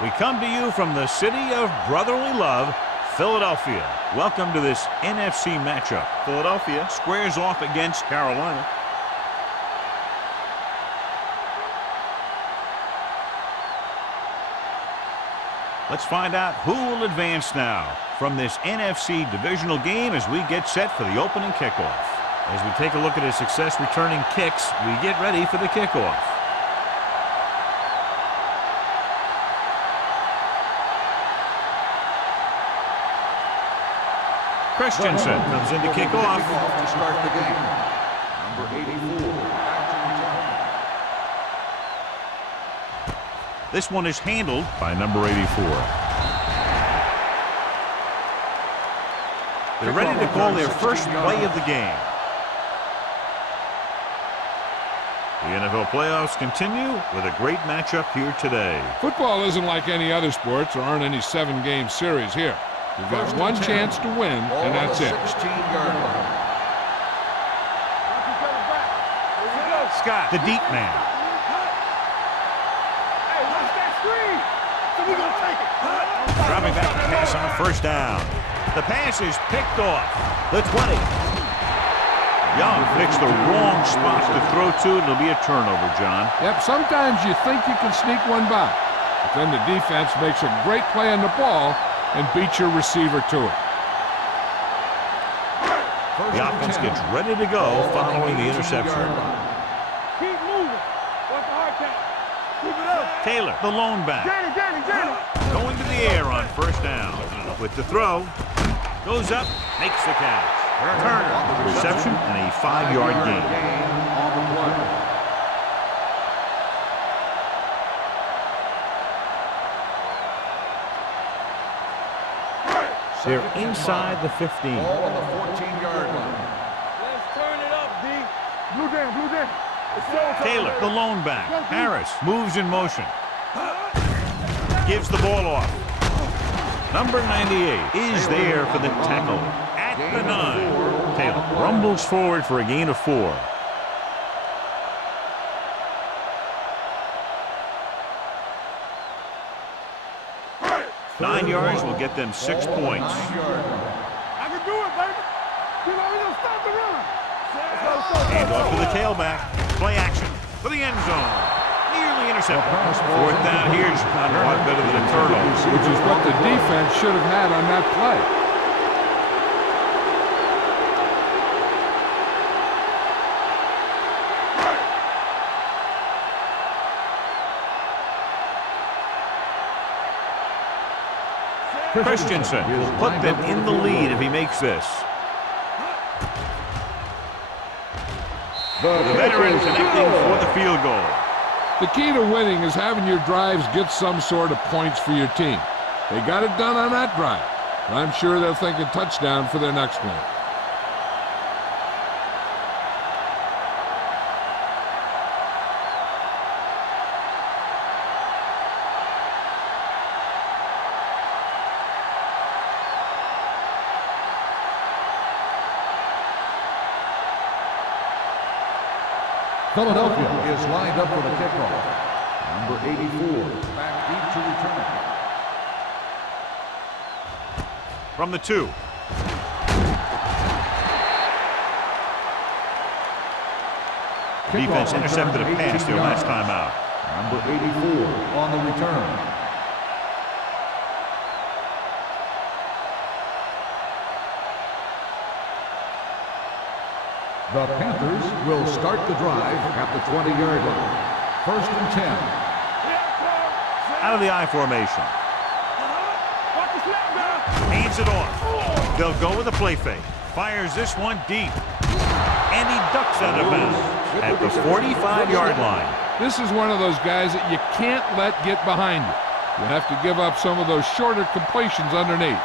We come to you from the city of brotherly love, Philadelphia. Welcome to this NFC matchup. Philadelphia squares off against Carolina. Let's find out who will advance now from this NFC divisional game as we get set for the opening kickoff. As we take a look at his success returning kicks, we get ready for the kickoff. Christensen comes in to kick off. To start the game. Number 84. This one is handled by number 84. They're ready to call their first play of the game. The NFL playoffs continue with a great matchup here today. Football isn't like any other sports. There aren't any 7-game series here. You've got one chance to win, and that's it. 16-yard line. Scott, the deep man. Hey, watch that screen. So we're going to take it. Dropping back to pass on first down. The pass is picked off. The 20. Young picks the wrong spot to throw to. It'll be a turnover, John. Yep, sometimes you think you can sneak one by, but then the defense makes a great play on the ball and beats your receiver to it. The offense gets ready to go following the interception. Keep moving. What's the hard count? Keep it up. Taylor, the lone back. Johnny. Going to the air on first down. With the throw. Goes up, makes the catch. Turner, reception, and a 5-yard gain. On the play. They're inside the 15. Ball on the 14-yard line. Let's turn it up, D. Blue down. It's showtime. Taylor, the lone back. Harris moves in motion. Gives the ball off. Number 98 is there for the tackle at the 9. Taylor rumbles forward for a gain of 4. Nine yards will get them 6 points. 9-yard line. I can do it, baby. You know, we're going to stop the run. Hand off to the tailback. Play action for the end zone. Nearly intercepted. Fourth down here's a lot better than a turnover. Which is what the defense should have had on that play. Christensen will put them in the lead if he makes this. The veteran connecting for the field goal. The key to winning is having your drives get some sort of points for your team. They got it done on that drive. I'm sure they're thinking touchdown for their next one. Philadelphia is lined up for the kickoff. Number 84, back deep to return it. From the 2. Defense intercepted a pass their last time out. Number 84 on the return. The Panthers will start the drive at the 20-yard line. First and 10. Out of the I formation. Watch the snap down. Hands it off. They'll go with a play fake. Fires this one deep. And he ducks out of bounds at the 45-yard line. This is one of those guys that you can't let get behind you. You have to give up some of those shorter completions underneath.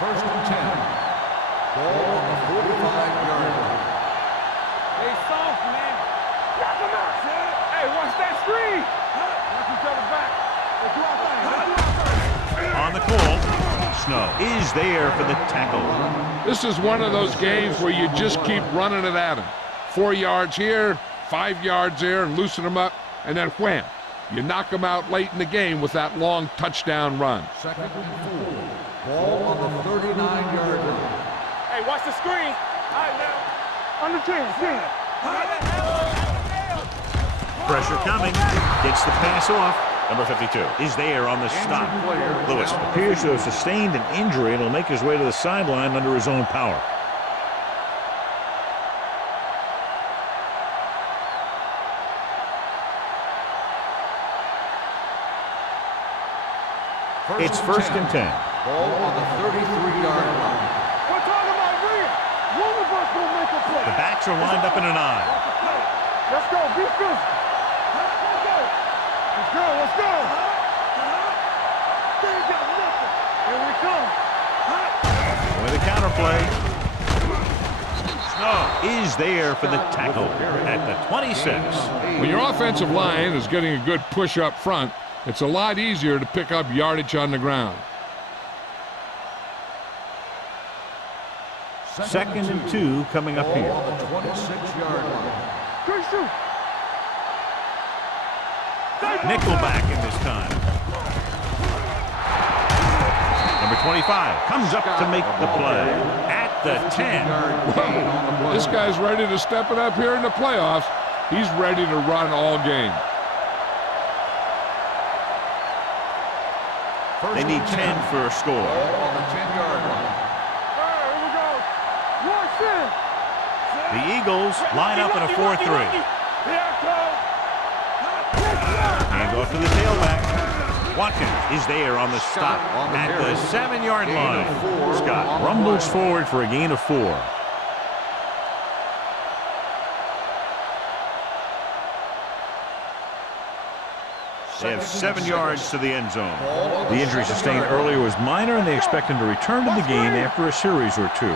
First and 10. Ball on the 45-yard line. Hey, soft, man. Knock him out. Hey, watch that screen. Watch each other back. Let's do our thing. On the call, Snow is there for the tackle. This is one of those games where you just keep running it at him. 4 yards here, 5 yards there, and loosen them up, and then wham. You knock them out late in the game with that long touchdown run. 2nd and 4. Ball on the 39-yard line. Hey, watch the screen. All right, now. Under 10, 10. Pressure coming. Gets the pass off. Number 52 is there on the stop. Lewis appears to have sustained an injury and will make his way to the sideline under his own power. It's 1st and 10. Ball on the 33-yard line. We're talking about real. One of us will make a play. The backs are lined up in an eye. Let's go. Be physical. Let's go. Let's go. They ain't got nothing. Here we come. With a counterplay. Snow is there for the tackle at the 26. When your offensive line is getting a good push up front, it's a lot easier to pick up yardage on the ground. 2nd and 2 coming up here. Ball on the 26-yard line. Good shoot. Nickelback in this time. Number 25 comes up to make the play at the 10. Well, this guy's ready to step it up here in the playoffs. He's ready to run all game. They need 10 for a score. Ball on the 10-yard line. Here we go. Watch it. The Eagles line up in a 4-3. Hand off to the tailback. Watkins is there on the stop at the 7-yard line. Scott rumbles forward for a gain of 4. They have 7 yards to the end zone. The injury sustained earlier was minor, and they expect him to return to the game after a series or 2.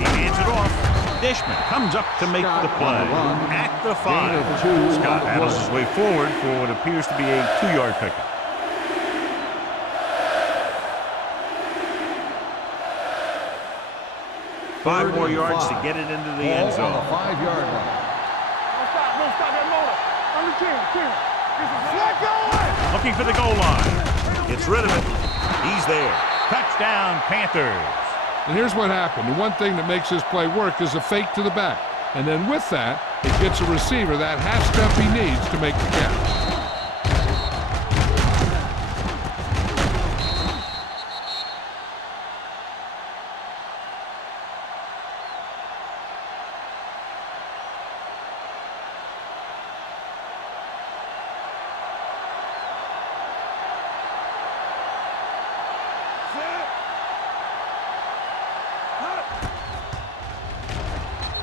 He hands it off. Dishman comes up to make the play at the 5. Scott battles his way forward for what appears to be a 2-yard pickup. Five more yards to get it into the end zone. Ball on the 5-yard line. Don't stop that motor. Under 10, 10. This is flat going. Looking for the goal line. Gets rid of it. He's there. Touchdown, Panthers. And here's what happened. The one thing that makes this play work is a fake to the back. And then with that, it gets a receiver that half step he needs to make the catch.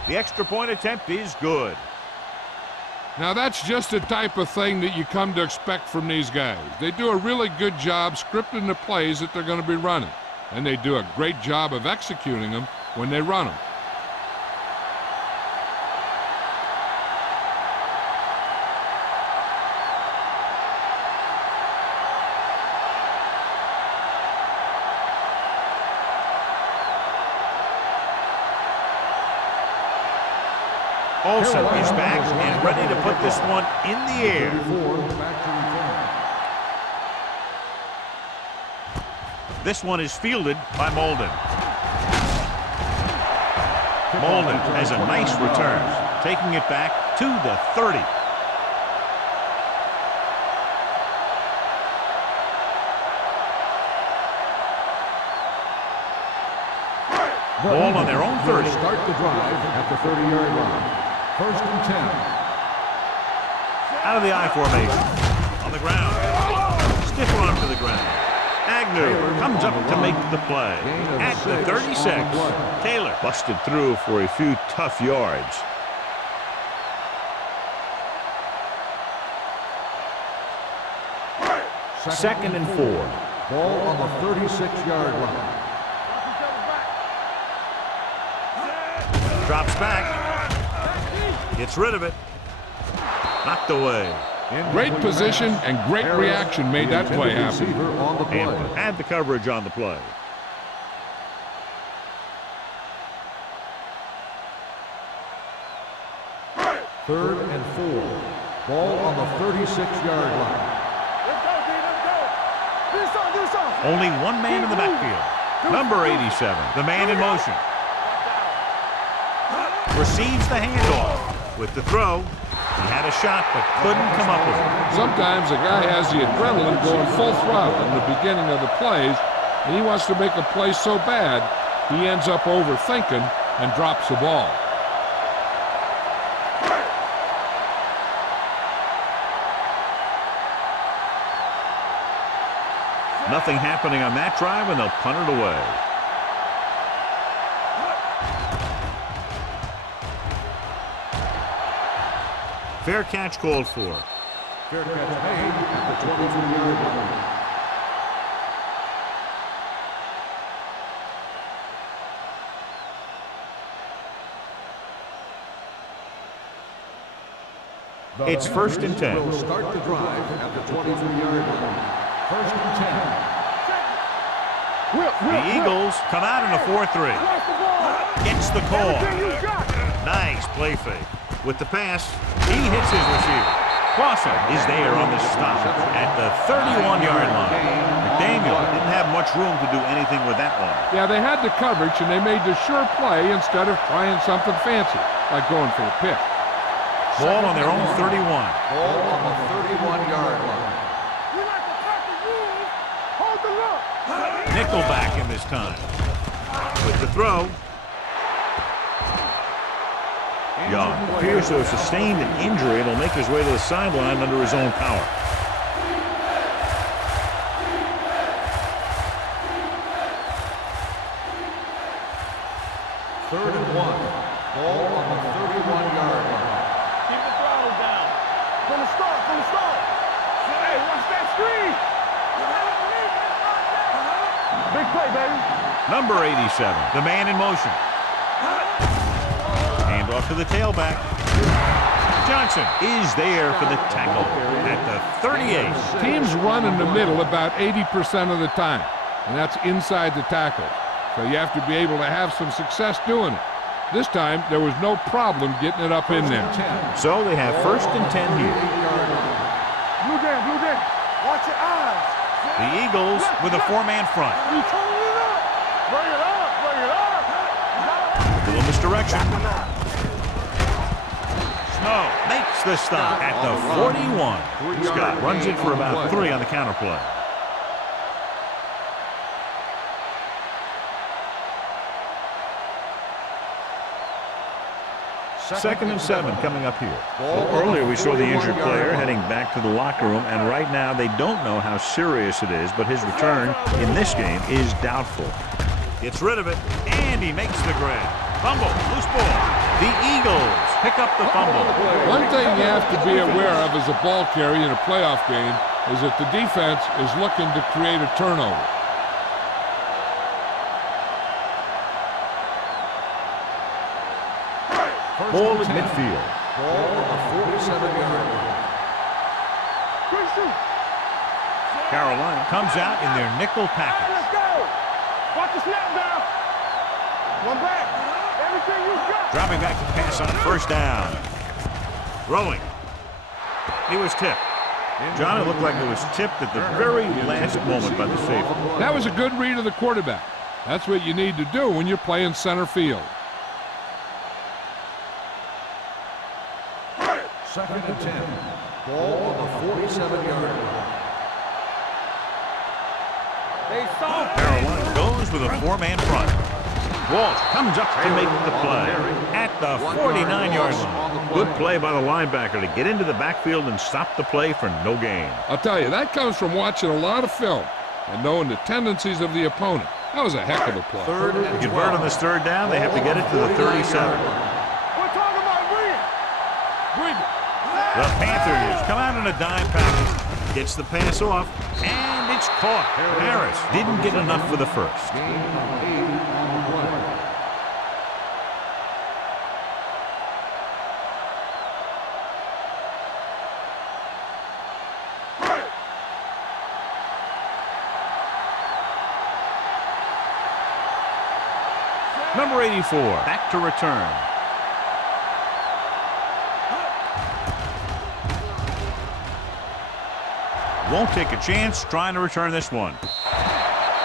The extra point attempt is good. Now that's just the type of thing that you come to expect from these guys. They do a really good job scripting the plays that they're going to be running. And they do a great job of executing them when they run them. Olsen is back and ready to put this one in the air. This one is fielded by Molden. Molden has a nice return, taking it back to the 30. Ball on their own 30. Start the drive at the 30-yard line. 1st and 10. Out of the I formation. On the ground. Stiff arm to the ground. Agnew comes up to make the play. At the 36. Taylor busted through for a few tough yards. Second and 4. Ball on the 36-yard line. Drops back. Gets rid of it. Knocked away. Great position and great reaction made that play happen. And had the coverage on the play. 3rd and 4. Ball on the 36-yard line. Let's go, D. Let's go. Do something. Only one man in the backfield. Number 87, the man in motion. Receives the handoff. With the throw, he had a shot but couldn't come up with it. Sometimes a guy has the adrenaline going full throttle in the beginning of the plays, and he wants to make a play so bad, he ends up overthinking and drops the ball. Nothing happening on that drive, and they'll punt it away. Fair catch called for. Fair catch made at the 22-yard line. It's 1st and 10. Will start the drive at the 22-yard line. 1st and 10. The Eagles come out in a 4-3. Gets the call. Nice play fake. With the pass, he hits his receiver. Clausen is there on the stop at the 31-yard line. McDaniel didn't have much room to do anything with that one. Yeah, they had the coverage, and they made the sure play instead of trying something fancy, like going for a pick. Ball on their own 31. Ball on the 31-yard line. We like to pack the rules. Hold the look. Nickelback in this time. With the throw. Young appears to have sustained an injury and will make his way to the sideline under his own power. Third and 1. Ball on the 31-yard line. Keep the throttle down. From the start. Hey, watch that screen. Big play, baby. Number 87, the man in motion. Hand off to the tailback. Johnson is there for the tackle at the 38. Teams run in the middle about 80% of the time, and that's inside the tackle. So you have to be able to have some success doing it. This time, there was no problem getting it up in there. So they have 1st and 10 here. Blue game. Watch your eyes. The Eagles with a 4-man front. You turn it up. Bring it up. A little misdirection. Snow makes the stop at the 41. Scott runs it for about 3 on the counterplay. Second and 7 coming up here. Well, earlier we saw the injured player heading back to the locker room, and right now they don't know how serious it is, but his return in this game is doubtful. Gets rid of it, and he makes the grab. Fumble, loose ball. The Eagles pick up the fumble. One thing you have to be aware of as a ball carrier in a playoff game is that the defense is looking to create a turnover. Ball at midfield. Ball on the 47-yard line. Carolina comes out in their nickel package. Let's go. Watch the snap down. One back. Everything you got. Dropping back to pass on 1st down. Throwing. He was tipped. John, it looked like it was tipped at the very last moment by the safety. That was a good read of the quarterback. That's what you need to do when you're playing center field. 2nd and 10. Ball on the 47-yard line. They soft. Carolina goes with a 4-man front. Walsh comes up to make the play at the 49-yard line. Good play by the linebacker to get into the backfield and stop the play for no gain. I'll tell you, that comes from watching a lot of film and knowing the tendencies of the opponent. That was a heck of a play. Third and To convert on this 3rd down, they have to get it to the 37. We're talking about bring it. The Panthers come out in a dime package. Gets the pass off, and it's caught. Harris didn't get enough for the first. Gain of 8 on the play. Number 84, back to return. Won't take a chance trying to return this one.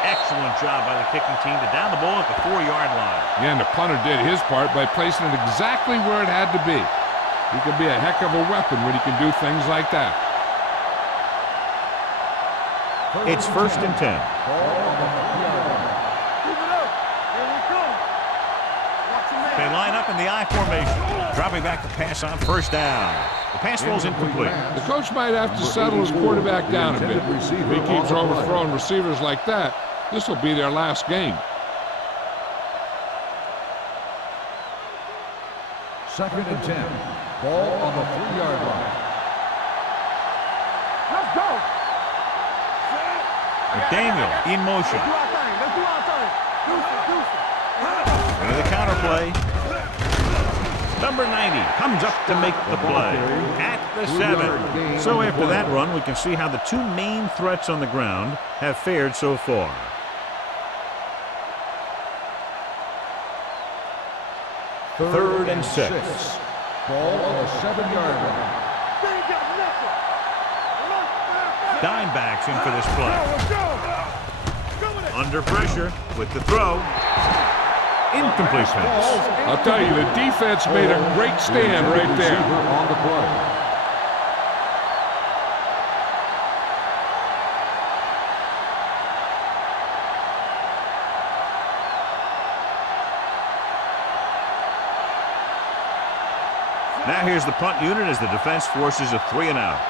Excellent job by the kicking team to down the ball at the 4-yard line. Yeah, and the punter did his part by placing it exactly where it had to be. He can be a heck of a weapon when he can do things like that. It's 1st and 10. They line up in the I formation. Dropping back to pass on 1st down. The pass falls incomplete. The coach might have to settle his quarterback down a bit. If he keeps overthrowing receivers like that, this will be their last game. 2nd and 10. Ball on the 3-yard line. Let's go. McDaniel in motion. Let's do our thing. Let's do our thing. Deuce it. Into the counter play. Number 90 comes up to make the play at the 7. So after that run, we can see how the two main threats on the ground have fared so far. Third and 6. Ball on the 7-yard line. Dime backs in for this play. Under pressure with the throw. Incomplete pass. I'll tell you, the defense made a great stand right there. On the play. Now here's the punt unit as the defense forces a 3-and-out.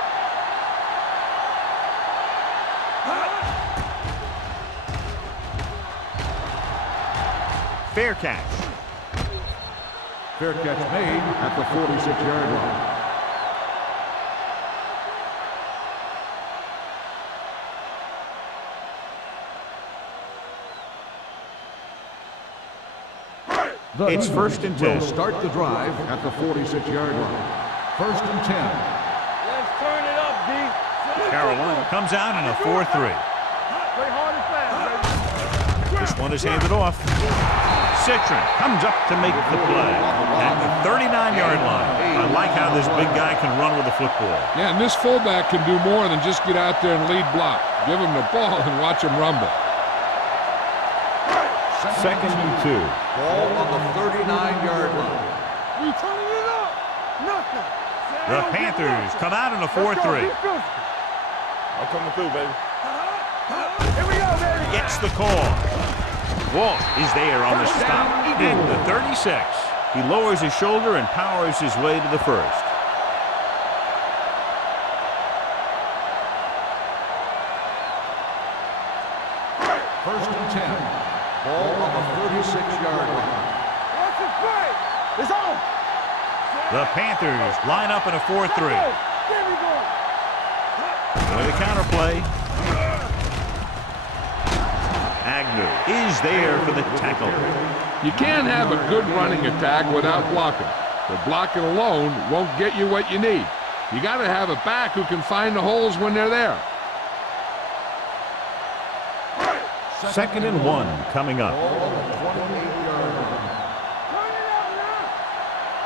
Fair catch. Fair catch made at the 46-yard line. It's 1st and 10. Will start the drive at the 46-yard line. 1st and 10. Let's turn it up, D. Carolina comes out in a 4-3. Play hard and fast, baby. This one is handed off. Citron comes up to make the play at the 39-yard line. I like how this big guy can run with the football. Yeah, and this fullback can do more than just get out there and lead block. Give him the ball and watch him rumble. 2nd and 2. Ball on the 39-yard line. We turning it up. Nothing. The Panthers come out in a 4-3. I'm coming through, baby. Here we go, baby. Gets the call. Walt is there on the stop at the 36. He lowers his shoulder and powers his way to the 1st. First and 10. Ball on the 36-yard line. Watch it play. It's on. The Panthers line up in a 4-3. There we go. With a counter play. Agnew is there for the tackle. You can't have a good running attack without blocking. But blocking alone won't get you what you need. You got to have a back who can find the holes when they're there. 2nd and 1 coming up. Ball on the 28-yard line. Turn it up now.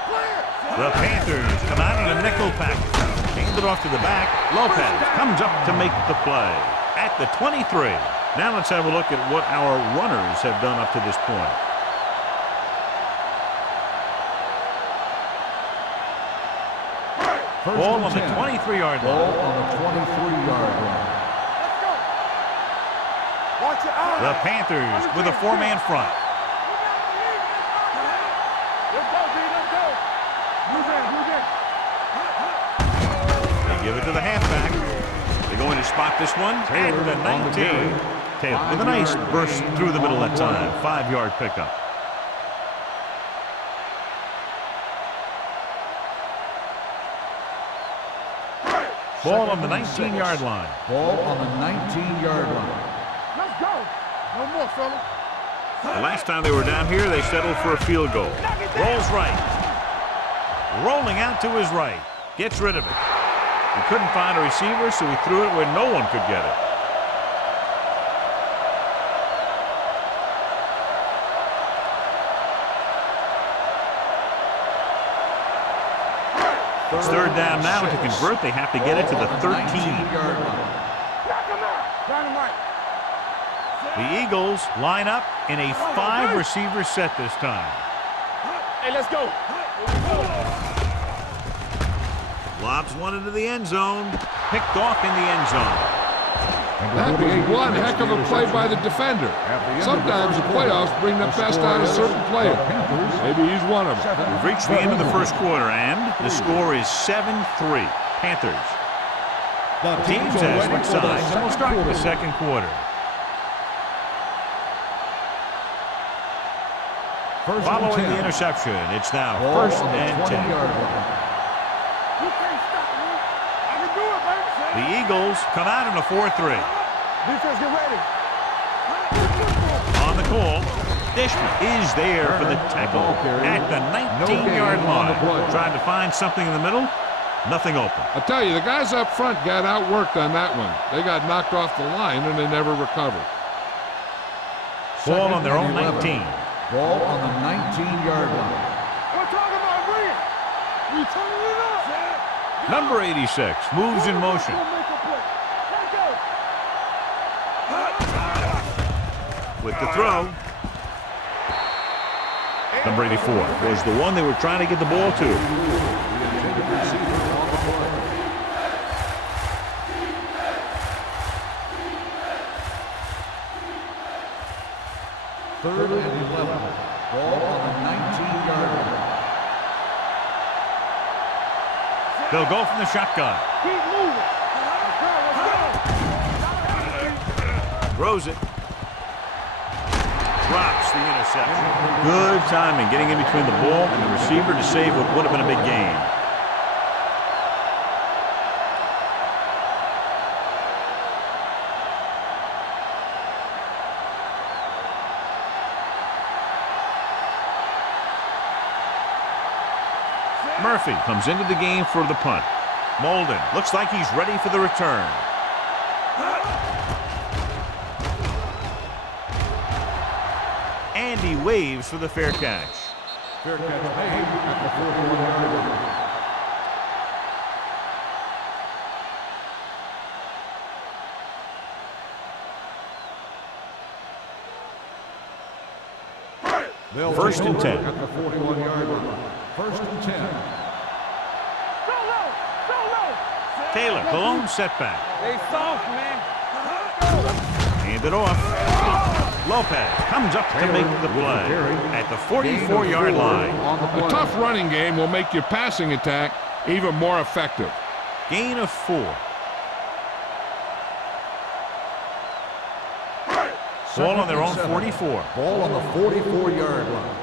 Play it. The Panthers come out in a nickel package. Handed off to the back. Lopez comes up to make the play at the 23. Now let's have a look at what our runners have done up to this point. Ball on the 23-yard Ball line. on the 23-yard line. Let's go. Watch your eyes. The Panthers with a 4-man front. Let's go, D. Let's go. Move in. They give it to the halfback. They're going to spot this one at the 19. Taylor with a nice burst through the middle that time. 5-yard pickup. Ball on the 19-yard line. Ball on the 19-yard line. Let's go. No more, fella. The last time they were down here, they settled for a field goal. Rolls right. Rolling out to his right. Gets rid of it. He couldn't find a receiver, so he threw it where no one could get it. It's 3rd down now. To convert, they have to get it to the 13. 19-yard line. Dynamite. The Eagles line up in a 5-receiver set this time. Hey, let's go. Lobs one into the end zone. Picked off in the end zone. That was one heck of a play by the defender. Sometimes the playoffs bring the best out of certain players. Maybe he's one of them. We've reached the end of the first quarter, and the score is 7-3. Panthers. The Teams have switched sides, and we'll start the second quarter. Following the interception, it's now first and 10. You can't stop me. I can do it, baby. The Eagles come out in a 4-3. Defense, get ready. On the call, Dishman is there for the tackle at the 19-yard line. Trying to find something in the middle. Nothing open. I tell you, the guys up front got outworked on that one. They got knocked off the line and they never recovered. Ball on their own 19. Ball on the 19-yard line. We're talking about bring it. We turning it up. Number 86 moves in motion. With the throw. Number 84 was the one they were trying to get the ball to. Third and 11. Ball on the 19-yard line. They'll go from the shotgun. Keep moving. Throws it. Drops the interception. Good timing getting in between the ball and the receiver to save what would have been a big gain. Murphy comes into the game for the punt. Molden looks like he's ready for the return. And he waves for the fair catch. Fair catch made at the 41-yard line. First and 10. At the 41-yard line. First and 10. Taylor, the lone setback. They soft, man. Hand it off. Lopez comes up to make the play at the 44-yard line. A tough running game will make your passing attack even more effective. Gain of 4. Ball on their own 44. Ball on the 44-yard line.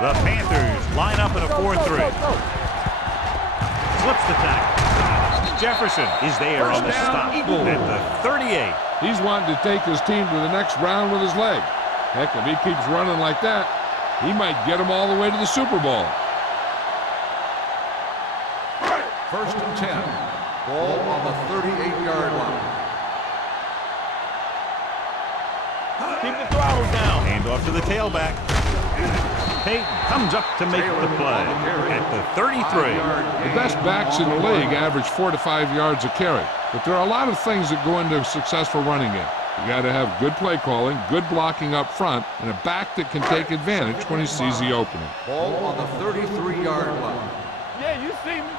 The Panthers line up in a 4-3. Slips the tackle. Jefferson is there on the stop at the 38. He's wanting to take his team to the next round with his leg. Heck, if he keeps running like that, he might get them all the way to the Super Bowl. First and 10. Ball on the 38-yard line. Keep the throttle down. Hand off to the tailback. Peyton comes up to make the play at the 33. The best backs in the league average 4 to 5 yards a carry. But there are a lot of things that go into a successful running game. You got to have good play calling, good blocking up front, and a back that can take advantage when he sees the opening. Ball on the 33-yard line. Yeah, you see me.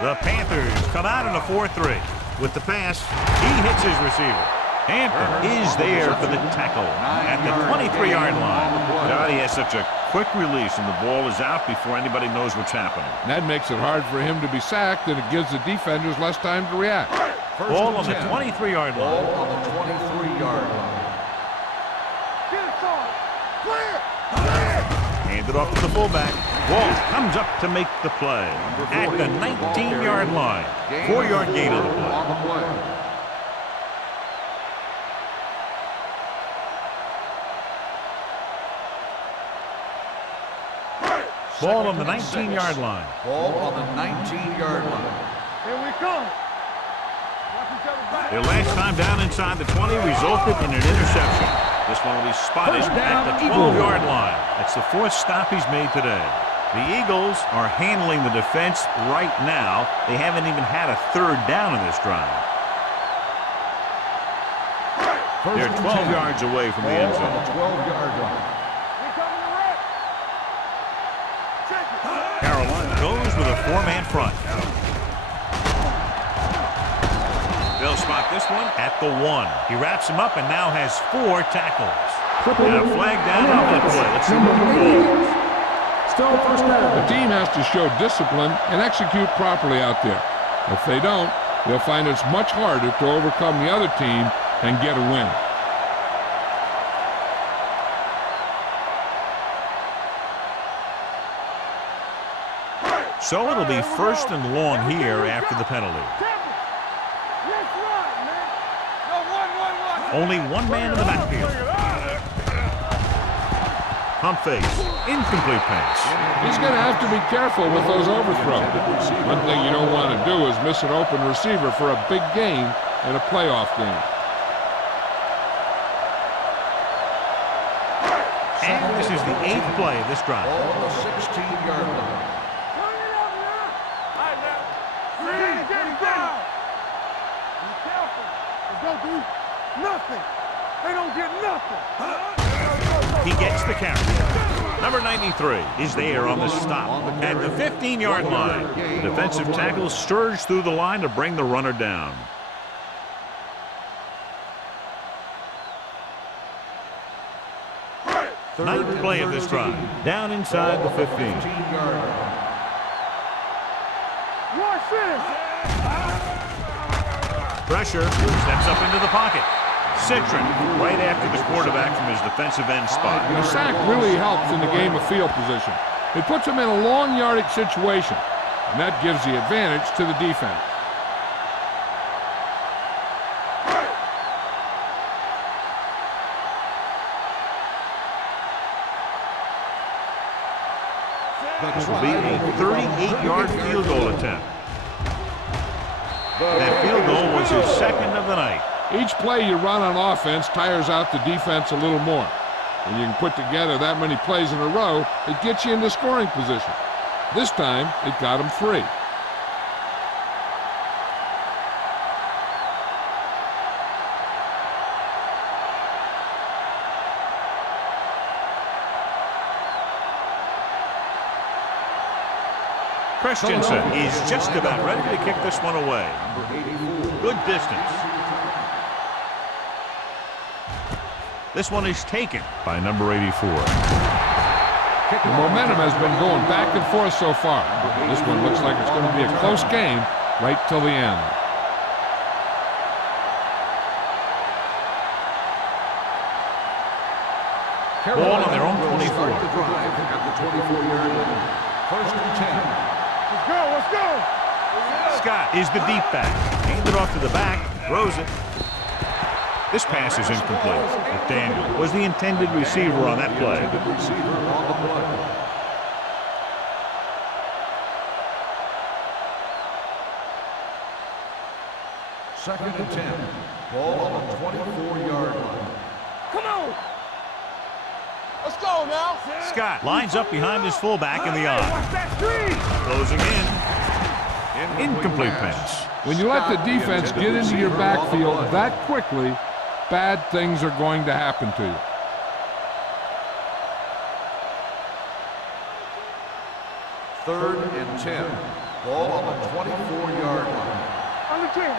The Panthers come out in a 4-3. With the pass, he hits his receiver. Hampton is there for the tackle at the 23-yard line. God, he has such a quick release, and the ball is out before anybody knows what's happening. And that makes it hard for him to be sacked, and it gives the defenders less time to react. Ball on the 23-yard line. Ball on the 23-yard line. Get it started. Clear. Hand it off to the fullback. Walt comes up to make the play at the 19-yard line. 4-yard gain on the play. Ball on the 19-yard line. Ball on the 19-yard line. Here we come. Their last time down inside the 20 resulted in an interception. This one will be spotted at the 12-yard line. That's the 4th stop he's made today. The Eagles are handling the defense right now. They haven't even had a third down in this drive. They're 12 yards away from the end zone. 12-yard line. Carolina goes with a four-man front. They'll spot this one at the 1. He wraps him up and now has 4 tackles. And a flag down on that play. Let's see what the goal is. Still first down. The team has to show discipline and execute properly out there. If they don't, they'll find it's much harder to overcome the other team and get a win. So it'll be first and long here after the penalty. Only one man in the backfield. Pump fake. Incomplete pass. He's going to have to be careful with those overthrows. One thing you don't want to do is miss an open receiver for a big gain in a playoff game. And this is the 8th play of this drive. Ball on the 16-yard line. Nothing. They don't get nothing. He gets the carry. Number 93 is there on the stop at the 15-yard line. The defensive tackle surged through the line to bring the runner down. Ninth play of this drive. Down inside the 15. Watch this. Pressure. Steps up into the pocket. Citron right after the quarterback from his defensive end spot. The sack really helps in the game of field position. It puts them in a long yardage situation, and that gives the advantage to the defense. This will be a 38-yard field goal attempt. That field goal was his second of the night. Each play you run on offense tires out the defense a little more. When you can put together that many plays in a row, it gets you into scoring position. This time, it got him 3. Christensen is just about ready to kick this one away. Good distance. This one is taken by number 84. The momentum has been going back and forth so far. This one looks like it's going to be a close game right till the end. Ball on their own 24. At the 24-yard line. First and 10. Let's go. Let's go. Scott is the deep back. Handed off to the back. Throws it. This pass is incomplete. McDaniel was the intended receiver on that play. Second and 10. Ball on the 24-yard line. Come on. Let's go now. Scott lines up behind his fullback in the eye. Watch that screen. Closing in. Incomplete pass. When you let the defense get into your backfield that quickly, bad things are going to happen to you. Third and 10. Ball on the 24-yard line. Under 10.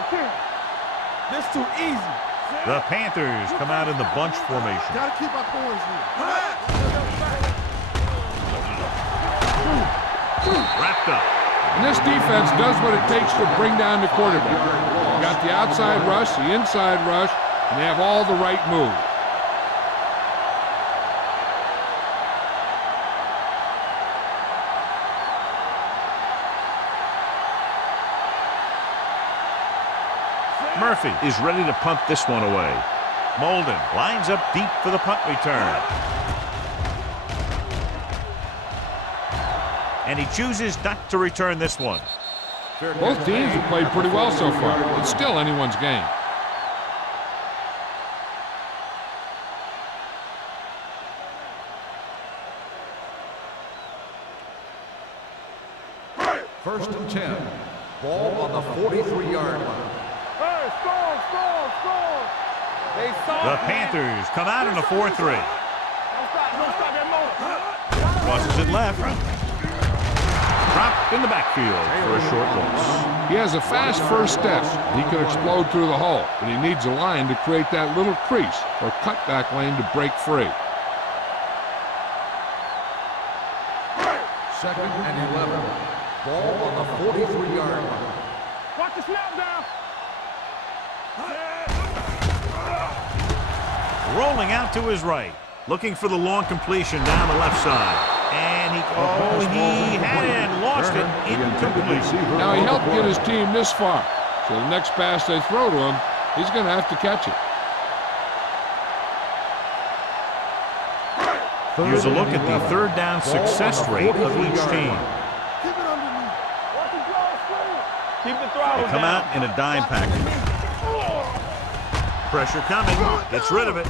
This too easy. The Panthers come out in the bunch formation. Gotta keep our points here. Wrapped up. And this defense does what it takes to bring down the quarterback. They got the outside rush, the inside rush, and they have all the right moves. Murphy is ready to punt this one away. Molden lines up deep for the punt return. And he chooses not to return this one. Both teams have played pretty well so far. It's still anyone's game. First and 10. Ball on the 43-yard line. Hey, score, score, score. They soft, The man. Panthers come out in a 4-3. Don't stop that motor. Crosses it left. Dropped in the backfield for a short loss. He has a fast first step. He can explode through the hole, but he needs a line to create that little crease or cutback lane to break free. Second and 11. Ball on the 43-yard line. Watch the snap down. Rolling out to his right. Looking for the long completion down the left side. And he had it and lost it. Incomplete. Now he helped get his team this far, so the next pass they throw to him, he's going to have to catch it. Here's a look at the third down success rate of each team. Keep it underneath. Watch the draw screen. Keep the throttle They come down. out in a dime package. Pressure coming. Gets rid of it.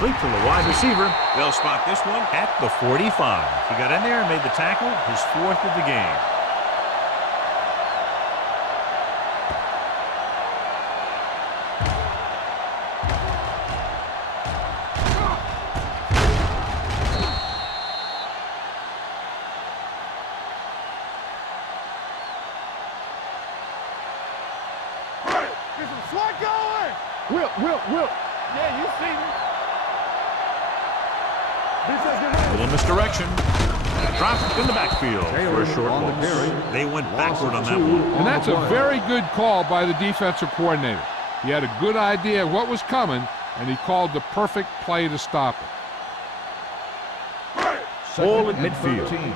Complete to the wide receiver. They'll spot this one at the 45. He got in there and made the tackle, his fourth of the game. Get some swat going. Will. Yeah, you see me. Little misdirection. Dropped in the backfield for a short loss. They went backward on that one. And that's a very good call by the defensive coordinator. He had a good idea of what was coming, and he called the perfect play to stop it. Ball at Second and midfield. 13.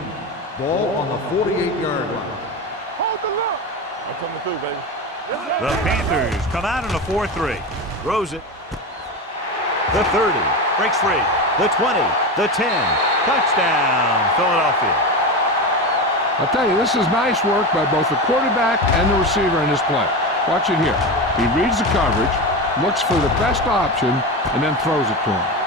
Ball on the 48-yard line. Hold the look. I'm coming through, baby. The Panthers come out in a 4-3. Throws it. The 30. Breaks free. The 20. The 10. Touchdown, Philadelphia. I'll tell you, this is nice work by both the quarterback and the receiver in this play. Watch it here. He reads the coverage, looks for the best option, and then throws it to him.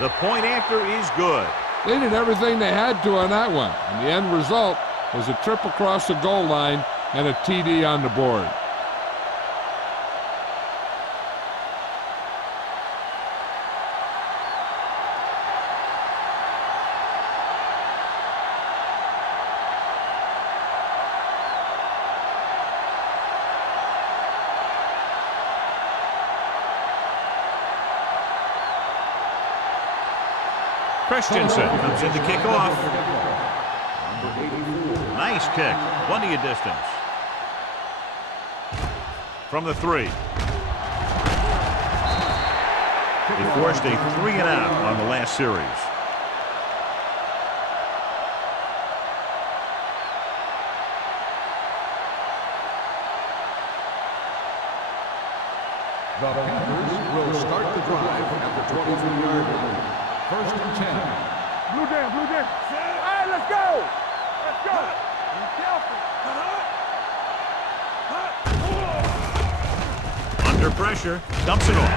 The point after is good. They did everything they had to on that one, and the end result was a trip across the goal line and a TD on the board. Christensen comes in to kick off. Nice kick. Plenty of distance. From the 3. They forced a 3 and out on the last series. The Panthers will start the drive at the 23-yard line. First and 10. Blue down. All right, let's go. Be careful. Under pressure, dumps it off.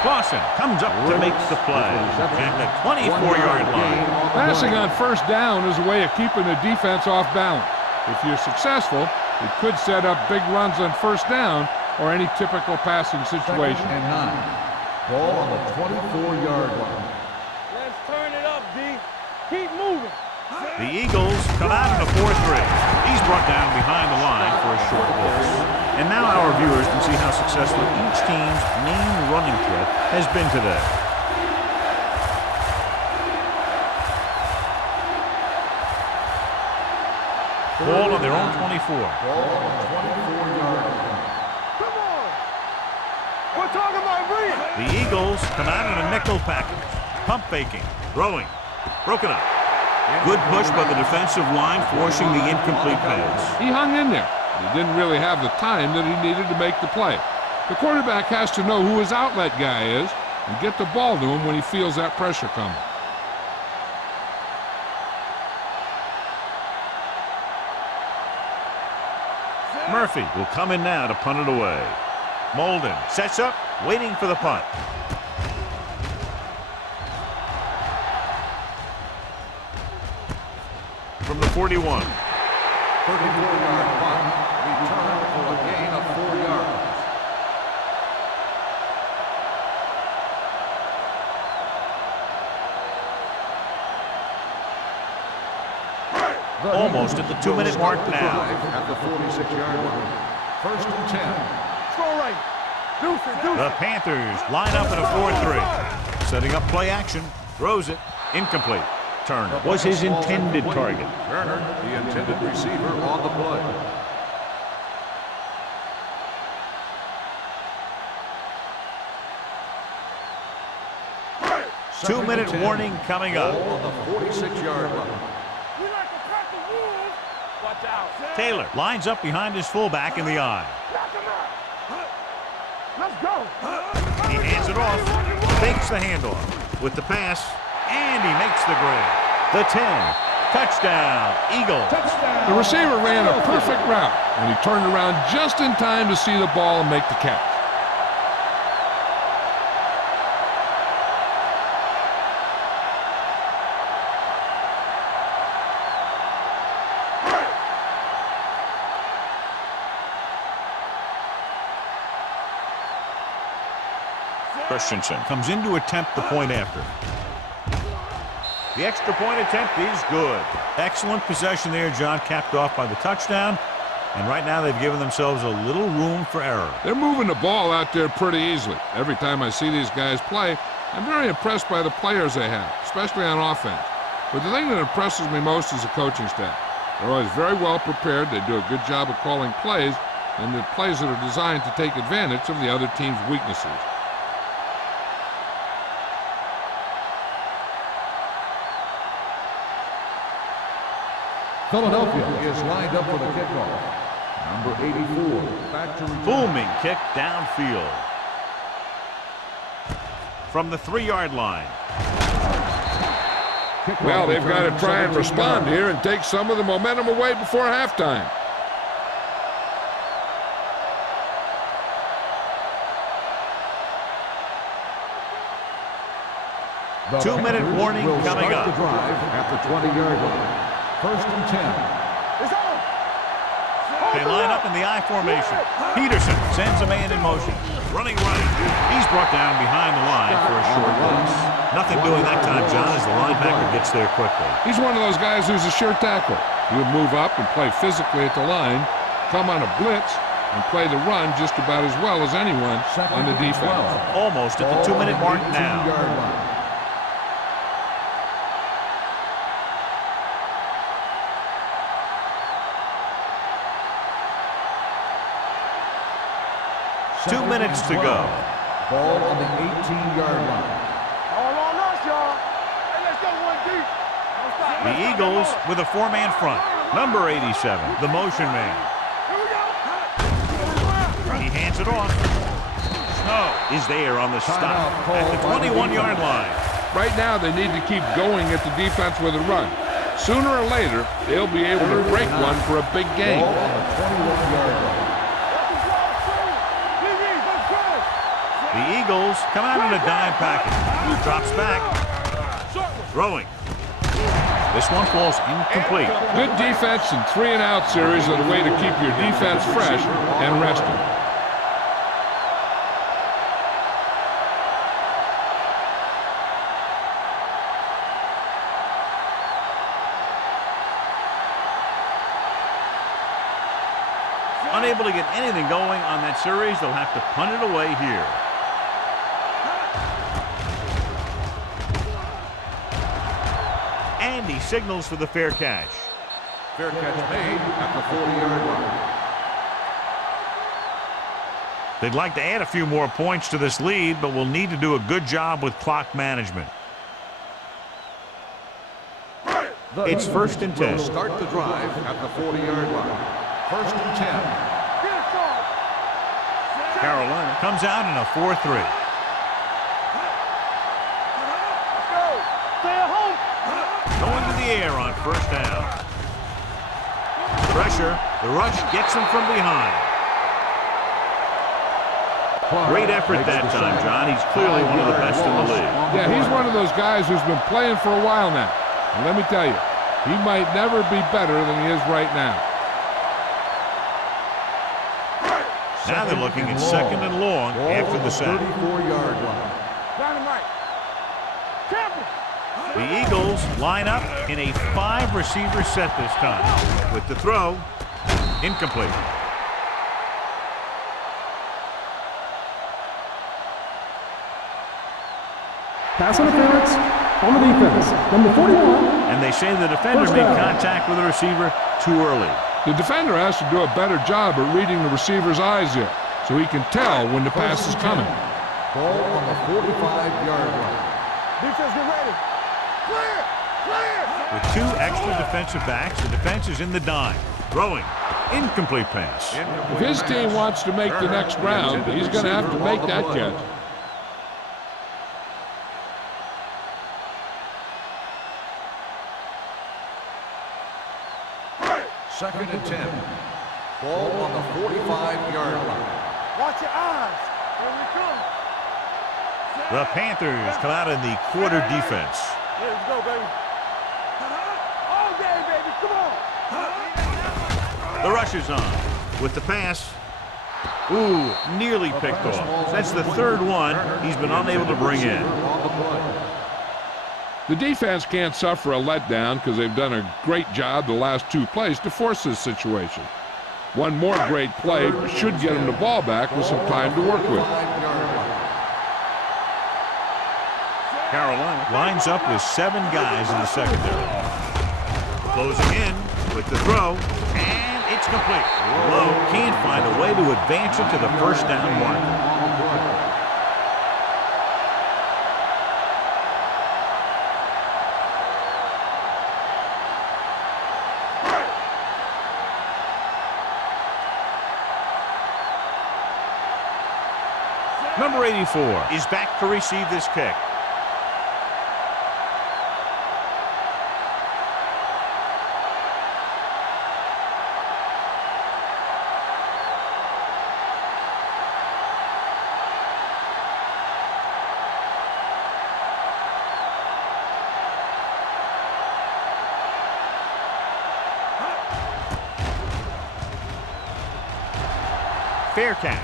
Clausen comes up to make the play at the 24-yard line. Passing on first down is a way of keeping the defense off balance. If you're successful, it could set up big runs on first down or any typical passing situation. Second and 9. Ball on the 24-yard line. Let's turn it up, D. Keep moving. The Eagles come out in a 4-3. He's brought down behind the line for a short loss. And now our viewers can see how successful each team's main running threat has been today. Ball on their own 24. Ball on the 24-yard line. Come on. We're talking about breathe. The Eagles come out in a nickel package. Pump faking. Throwing. Broken up. Good push by the defensive line, forcing the incomplete pass. He hung in there. He didn't really have the time that he needed to make the play. The quarterback has to know who his outlet guy is and get the ball to him when he feels that pressure coming. Murphy will come in now to punt it away. Molden sets up, waiting for the punt. From the 41. 34-yard punt, return for a gain of 4 yards. Almost at the 2-minute mark now. At the 46-yard line. 1st and 10. Go right. Deuce. The Panthers line up in a 4-3. Setting up play action. Throws it. Incomplete. Turner was his intended target. Turner, the intended receiver on the play. Two-minute warning coming up. On the 46-yard line. We like to cut the rules. Watch out. Taylor lines up behind his fullback in the eye. Knock him out. Let's go. He hands it off, fakes the handoff with the pass, and he makes the grab. The 10, touchdown, Eagle. The receiver ran a perfect route, and he turned around just in time to see the ball and make the catch. Christensen comes in to attempt the point after. The extra point attempt is good. Excellent possession there, John, capped off by the touchdown. And right now they've given themselves a little room for error. They're moving the ball out there pretty easily. Every time I see these guys play, I'm very impressed by the players they have, especially on offense. But the thing that impresses me most is the coaching staff. They're always very well prepared. They do a good job of calling plays, and the plays that are designed to take advantage of the other team's weaknesses. Philadelphia is lined up for the kickoff. Number 84, back to return. Booming kick downfield. From the 3-yard line. Well, they've got to try and respond here and take some of the momentum away before halftime. The 2-minute Panthers warning will coming start up. the drive at the 20-yard line. 1st and 10. It's on. They line up in the I formation. Peterson sends a man in motion. Running right. He's brought down behind the line for a short loss. Nothing doing that time, John, as the linebacker gets there quickly. He's one of those guys who's a sure tackle. He would move up and play physically at the line, come on a blitz, and play the run just about as well as anyone on the defense. Almost at the 2-minute mark now. Line. Two minutes to go. Ball on the 18-yard line. All on us, y'all. Hey, let's go one deep. Don't stop. The Eagles with a 4-man front. Number 87, the motion man. Here we go. He hands it off. Snow is there on the stop at the 21-yard line. Right now, they need to keep going at the defense with a run. Sooner or later, they'll be able to break one for a big game. Ball on the 21-yard line. The Eagles come out in a dime package. Drops back. Throwing. This one falls incomplete. Good defense and 3-and-out series are the way to keep your defense fresh and rested. Unable to get anything going on that series, they'll have to punt it away here. And he signals for the fair catch. Fair catch made at the 40-yard line. They'd like to add a few more points to this lead, but will need to do a good job with clock management. It's 1st and 10. Start the drive at the 40-yard line. 1st and 10. Carolina comes out in a 4-3. Going to the air on 1st down. Pressure. The rush gets him from behind. Great effort that time, John. He's clearly one of the best in the league. Yeah, he's one of those guys who's been playing for a while now. And let me tell you, he might never be better than he is right now. Now they're looking at 2nd and long after the sack. 34-yard line. Dynamite. Champion. The Eagles line up in a 5-receiver set this time. With the throw, incomplete. Pass interference on the defense. Number 41. And they say the defender First made down. contact with the receiver too early. The defender has to do a better job of reading the receiver's eyes here, so he can tell when the pass is coming. Ball on the 45-yard line. Defense, get ready. Clear. Clear. With 2 extra defensive backs, the defense is in the dime. Throwing. Incomplete pass. If his team wants to make the next round, he's going to have to make that catch. Second and 10. Ball on the 45-yard line. Watch your eyes. Here we come. The Panthers come out in the quarter defense. Yeah, let's go, baby. All day, baby. Come on. The rush is on. With the pass. Ooh, nearly picked off. That's the 3rd one he's been unable to bring in. The defense can't suffer a letdown because they've done a great job the last 2 plays to force this situation. One more great play should get them the ball back with some time to work with. Carolina lines up with 7 guys in the secondary. Closing in with the throw, and it's complete. Lowe can't find a way to advance it to the 1st down marker. Number 84 is back to receive this kick. Fair catch.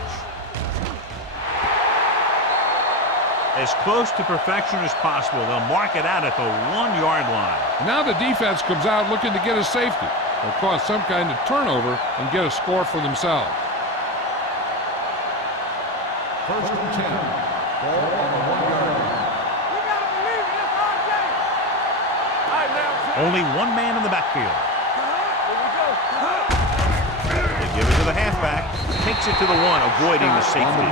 As close to perfection as possible. They'll mark it out at the 1-yard line. Now the defense comes out looking to get a safety or cause some kind of turnover and get a score for themselves. 1st and 10. Ball on the 1-yard line. We got to believe it. It's our game. All right, now. Only 1 man in the backfield. Here we go. They give it to the halfback. Takes it to the 1, avoiding the safety.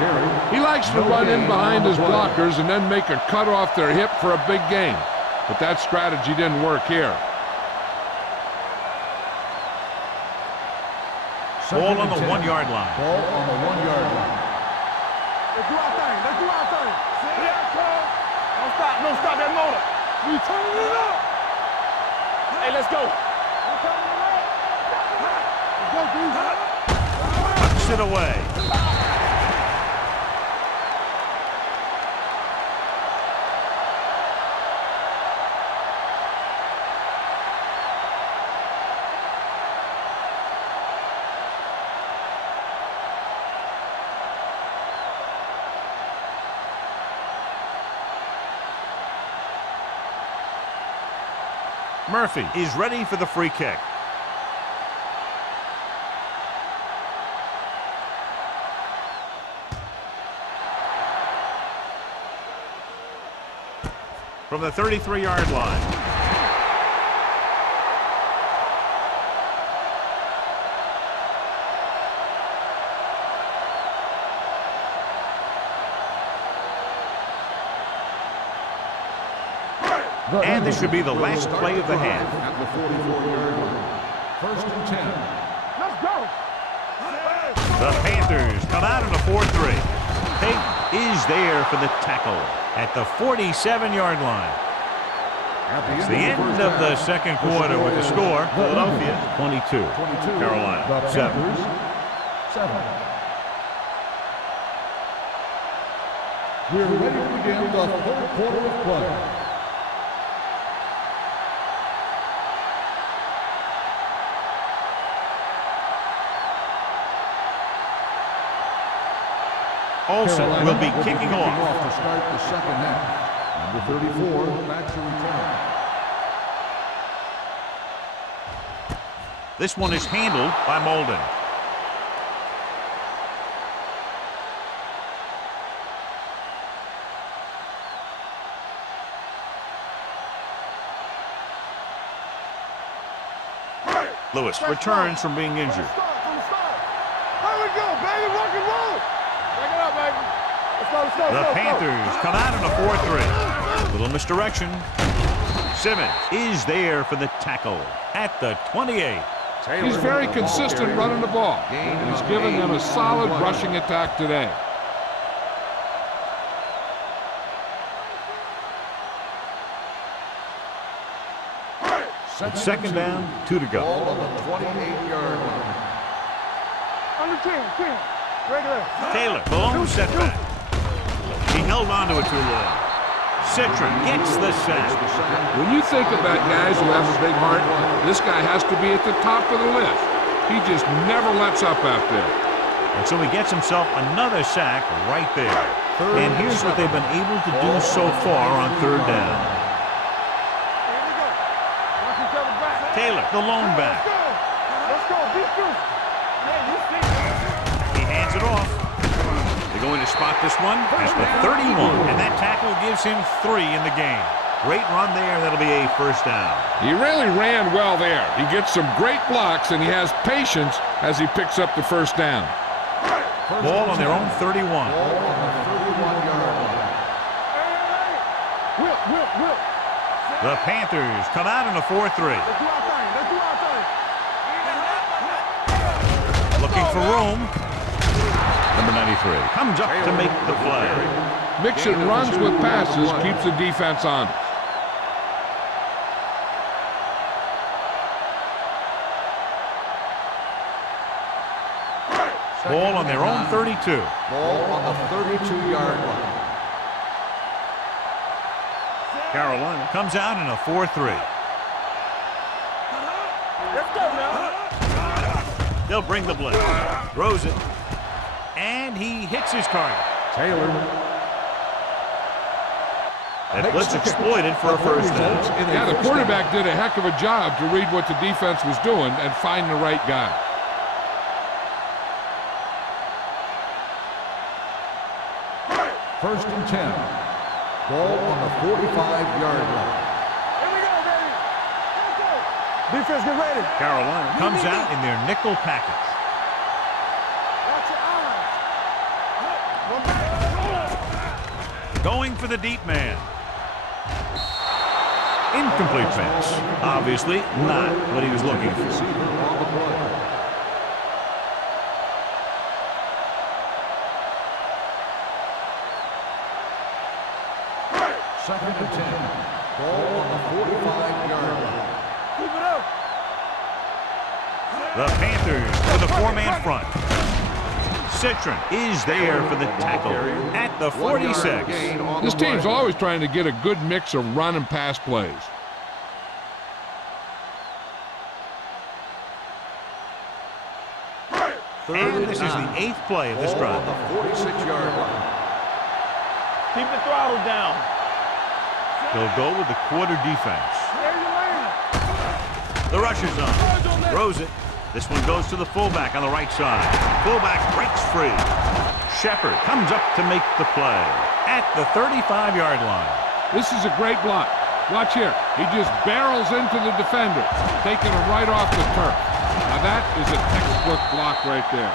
He likes to run in behind his blockers and then make a cut off their hip for a big gain. But that strategy didn't work here. Ball on the 1-yard line. Ball on the 1-yard line. Let's do our thing. Let's do our thing. Yeah, come. Don't stop. Don't stop that motor. We turning it up. Hey, let's go. Let's go, dude. It away. Murphy is ready for the free kick. From the 33-yard line. And this should be the last play of the half. At the 44-yard line. First and 10. Let's go. The Panthers come out in a 4-3. Peyton is there for the tackle at the 47-yard line. It's the end of the second quarter with the score. Philadelphia 22. Carolina 7. 7. We're ready to begin the third quarter of play. Olsen will be kicking off. To start the second half. Number 34 back to return. This one is handled by Molden. Lewis returns from being injured. Here we go, baby. Rock and roll. Back it up, baby. Let's go. The Panthers come out in a 4-3. Little misdirection. Simmons is there for the tackle at the 28. He's very consistent running the ball. And he's given them a solid rushing attack today. It's second down, 2 to go. Ball on the 28-yard line. Under 10. Regular. Taylor, the lone setback. He held on to it too long. Citron gets the sack. When you think about guys who have a big heart, this guy has to be at the top of the list. He just never lets up out there. And so he gets himself another sack right there. And here's what they've been able to do so far on third down. Here we go. Watch each other back. Taylor, the lone back. Let's go. Be true. Man, you see. He hands it off. They're going to spot this one at the 31. And that tackle gives him 3 in the game. Great run there. That'll be a first down. He really ran well there. He gets some great blocks, and he has patience as he picks up the first down. Ball on their own 31. Ball on the 31-yard line. Whip. The Panthers come out in a 4-3. Let's do our thing. Looking for room. Number 93 comes up to make the play. Mixing runs with passes keeps the defense honest. Ball on their own 32. Ball on the 32-yard line. Carolina comes out in a 4-3. Let's go now. They'll bring the blitz. Throws it. And he hits his target. Taylor. That blitz exploited for a first down. Yeah, the quarterback did a heck of a job to read what the defense was doing and find the right guy. First and 10. Ball on the 45-yard line. Here we go, baby. Let's go. Defense, get ready. Carolina comes out in their nickel package. Watch your eyes. Going for the deep man. Incomplete pass. Obviously not what he was looking for. On the play. Second and 10. Ball on the 45-yard line. Keep it up. The Panthers with a 4-man front. Citron is there for the tackle at the 46. This team's always trying to get a good mix of run and pass plays. And this is the 8th play of this Ball drive. on the 46-yard line. Keep the throttle down. They'll go with the quarter defense. There you land. The rush is on. Throws it. This one goes to the fullback on the right side. Fullback breaks free. Shepard comes up to make the play at the 35-yard line. This is a great block. Watch here. He just barrels into the defender, taking him right off the turf. Now that is a textbook block right there.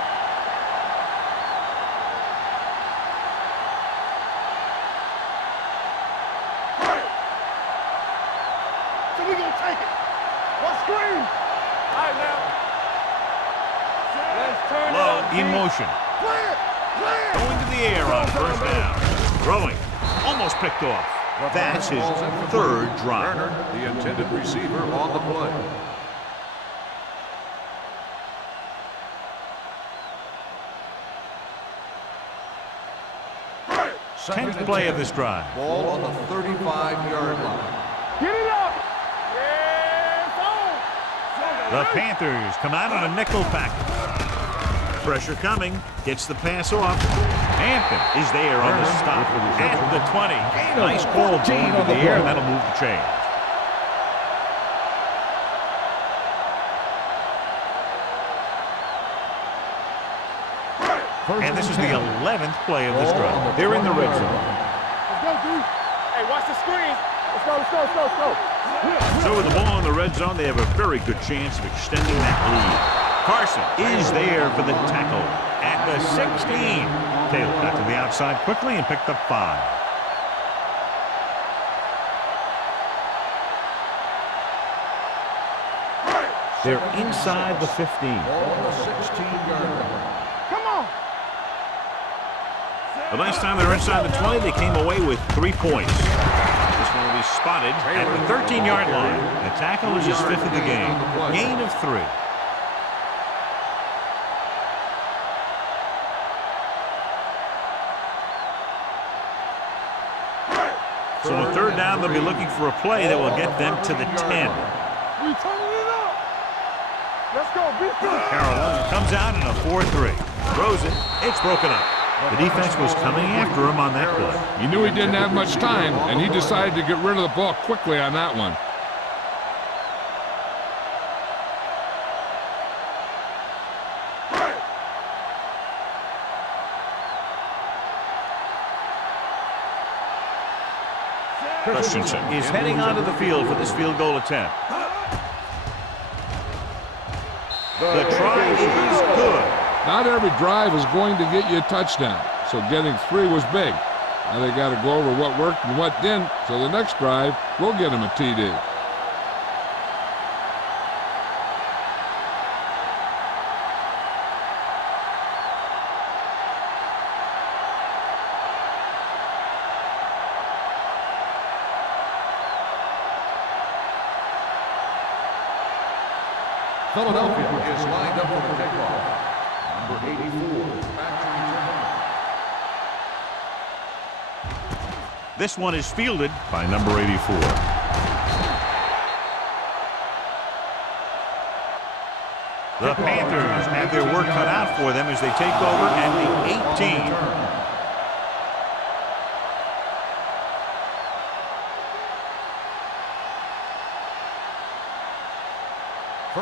So we gonna take it. One screen. All right, now. Let's turn it Low up, in motion. Clear. Going to the air on first down. Throwing. Almost picked off. That's his third drop. Turner, the intended receiver on the play. Tenth play of this drive. Ball on the 35-yard line. Get it up. Yeah, The Panthers come out on a nickel package. Pressure coming. Gets the pass off. Hampton is there on the stop at the 20. Nice call going to the air. That'll move the chain. And this is the 11th play of this drive. They're in the red zone. Let's go, dude. Hey, watch the screen. Let's go. So with the ball in the red zone, they have a very good chance of extending that lead. Carson is there for the tackle at the 16. Taylor got to the outside quickly and picked up 5. They're inside the 15. Ball on the 16-yard line. Come on. The last time they were inside the 20, they came away with 3 points. This one will be spotted at the 13-yard line. The tackle is his 5th of the game. Gain of 3. So on third down, they'll be looking for a play that will get them to the 10. We turning it up. Let's go, Carolina comes out in a 4-3. Throws it. It's broken up. The defense was coming after him on that play. He knew he didn't have much time, and he decided to get rid of the ball quickly on that one. Christensen is heading onto the field for this field goal attempt. The try is good. Not every drive is going to get you a touchdown, so getting 3 was big. Now they got to go over what worked and what didn't, so the next drive will get them a TD. Philadelphia is lined up for the kickoff. Number 84, back to return. This one is fielded by number 84. The Panthers have their work cut out for them as they take over at the 18.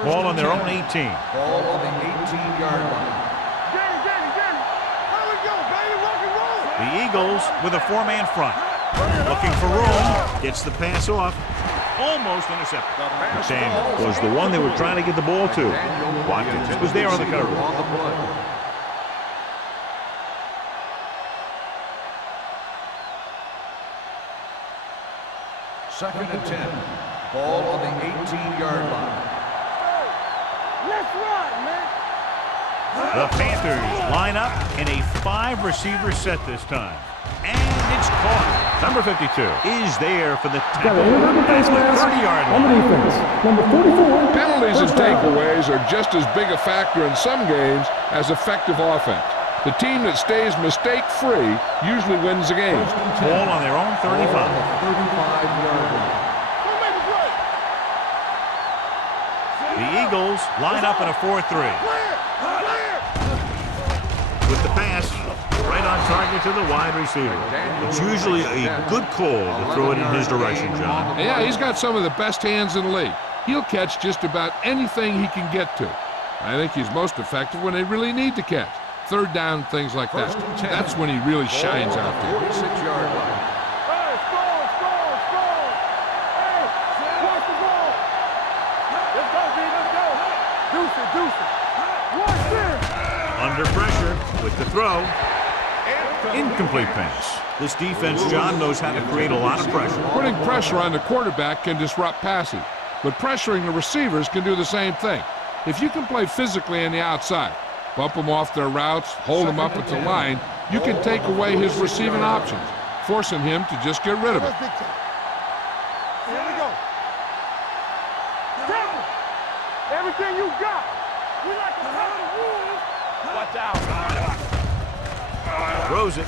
Ball on their own 18. Ball on the 18-yard line. How we go, baby? Rock and roll. The Eagles with a 4-man front. Looking for room. Gets the pass off. Almost intercepted. McDaniel was the one they were trying to get the ball to. Watkins was there on the cover. On the play. Second and 10. Ball on the 18-yard line. Let's ride, man. The Panthers line up in a 5-receiver set this time. And it's caught. Number 52 is there for the Got tackle an inbound at defense the pass 30-yard on the line. defense. Number 44. Penalties and first down. takeaways are just as big a factor in some games as effective offense. The team that stays mistake-free usually wins the game. Ball on their own 35. 35-yard line. Who made the play? The Eagles line up in a 4-3. With the pass right on target to the wide receiver. It's usually a good call to throw it in his direction, John. Yeah, he's got some of the best hands in the league. He'll catch just about anything he can get to. I think he's most effective when they really need to catch. Third down, things like that. That's when he really shines out there. 46-yard line. Hey, score. Hey, watch the ball. Let's go, B. Let's go. Deuce it. Watch this. Under pressure with the throw. And Incomplete pass. This defense, John, knows how to create a lot of pressure. Putting pressure on the quarterback can disrupt passing, but pressuring the receivers can do the same thing. If you can play physically on the outside, bump them off their routes, hold them up at the line, you can take away his receiving options, forcing him to just get rid of it. Here we go. Everything you got. We like to have the rules. Watch out. Throws it.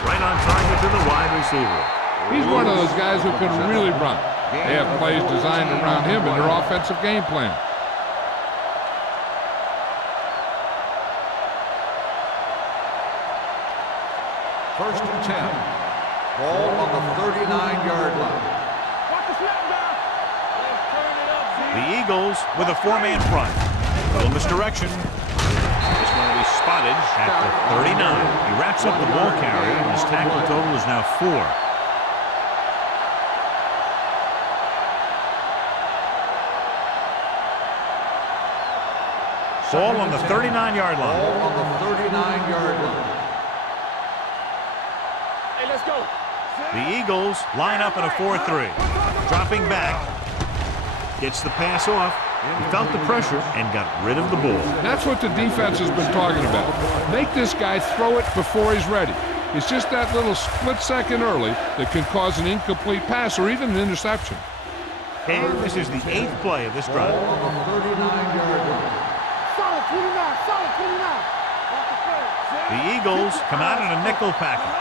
Right on target to the wide receiver. He's one of those guys who can really run. They have plays designed around him in their offensive game plan. First and 10. Ball on the 39-yard line. Watch the snap down. Let's turn it up. The Eagles with a four-man front. Little misdirection. This one will be spotted at the 39. He wraps up the ball carrier, and his tackle total is now 4. Ball on the 39-yard line. Ball on the 39-yard line. Hey, let's go. The Eagles line up in a 4-3. Dropping back. Gets the pass off. He felt the pressure and got rid of the ball. That's what the defense has been talking about. Make this guy throw it before he's ready. It's just that little split second early that can cause an incomplete pass or even an interception. And this is the 8th play of this drive. Ball on the 39-yard line. Solid 29. Solid 29. The Eagles come out in a nickel package.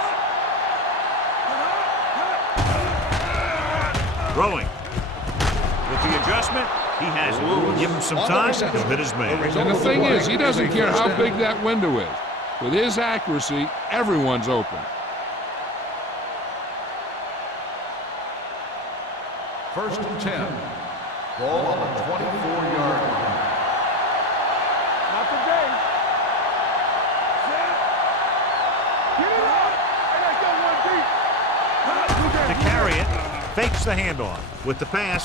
Throwing. With the adjustment, he has it. Give him some time, he'll hit his man. And the thing is, he doesn't care how big that window is. With his accuracy, everyone's open. First and 10. Ball on the 24-yard line. Not today. Get it up. Hey, let's go one deep. To carry it, fakes the handoff. With the pass,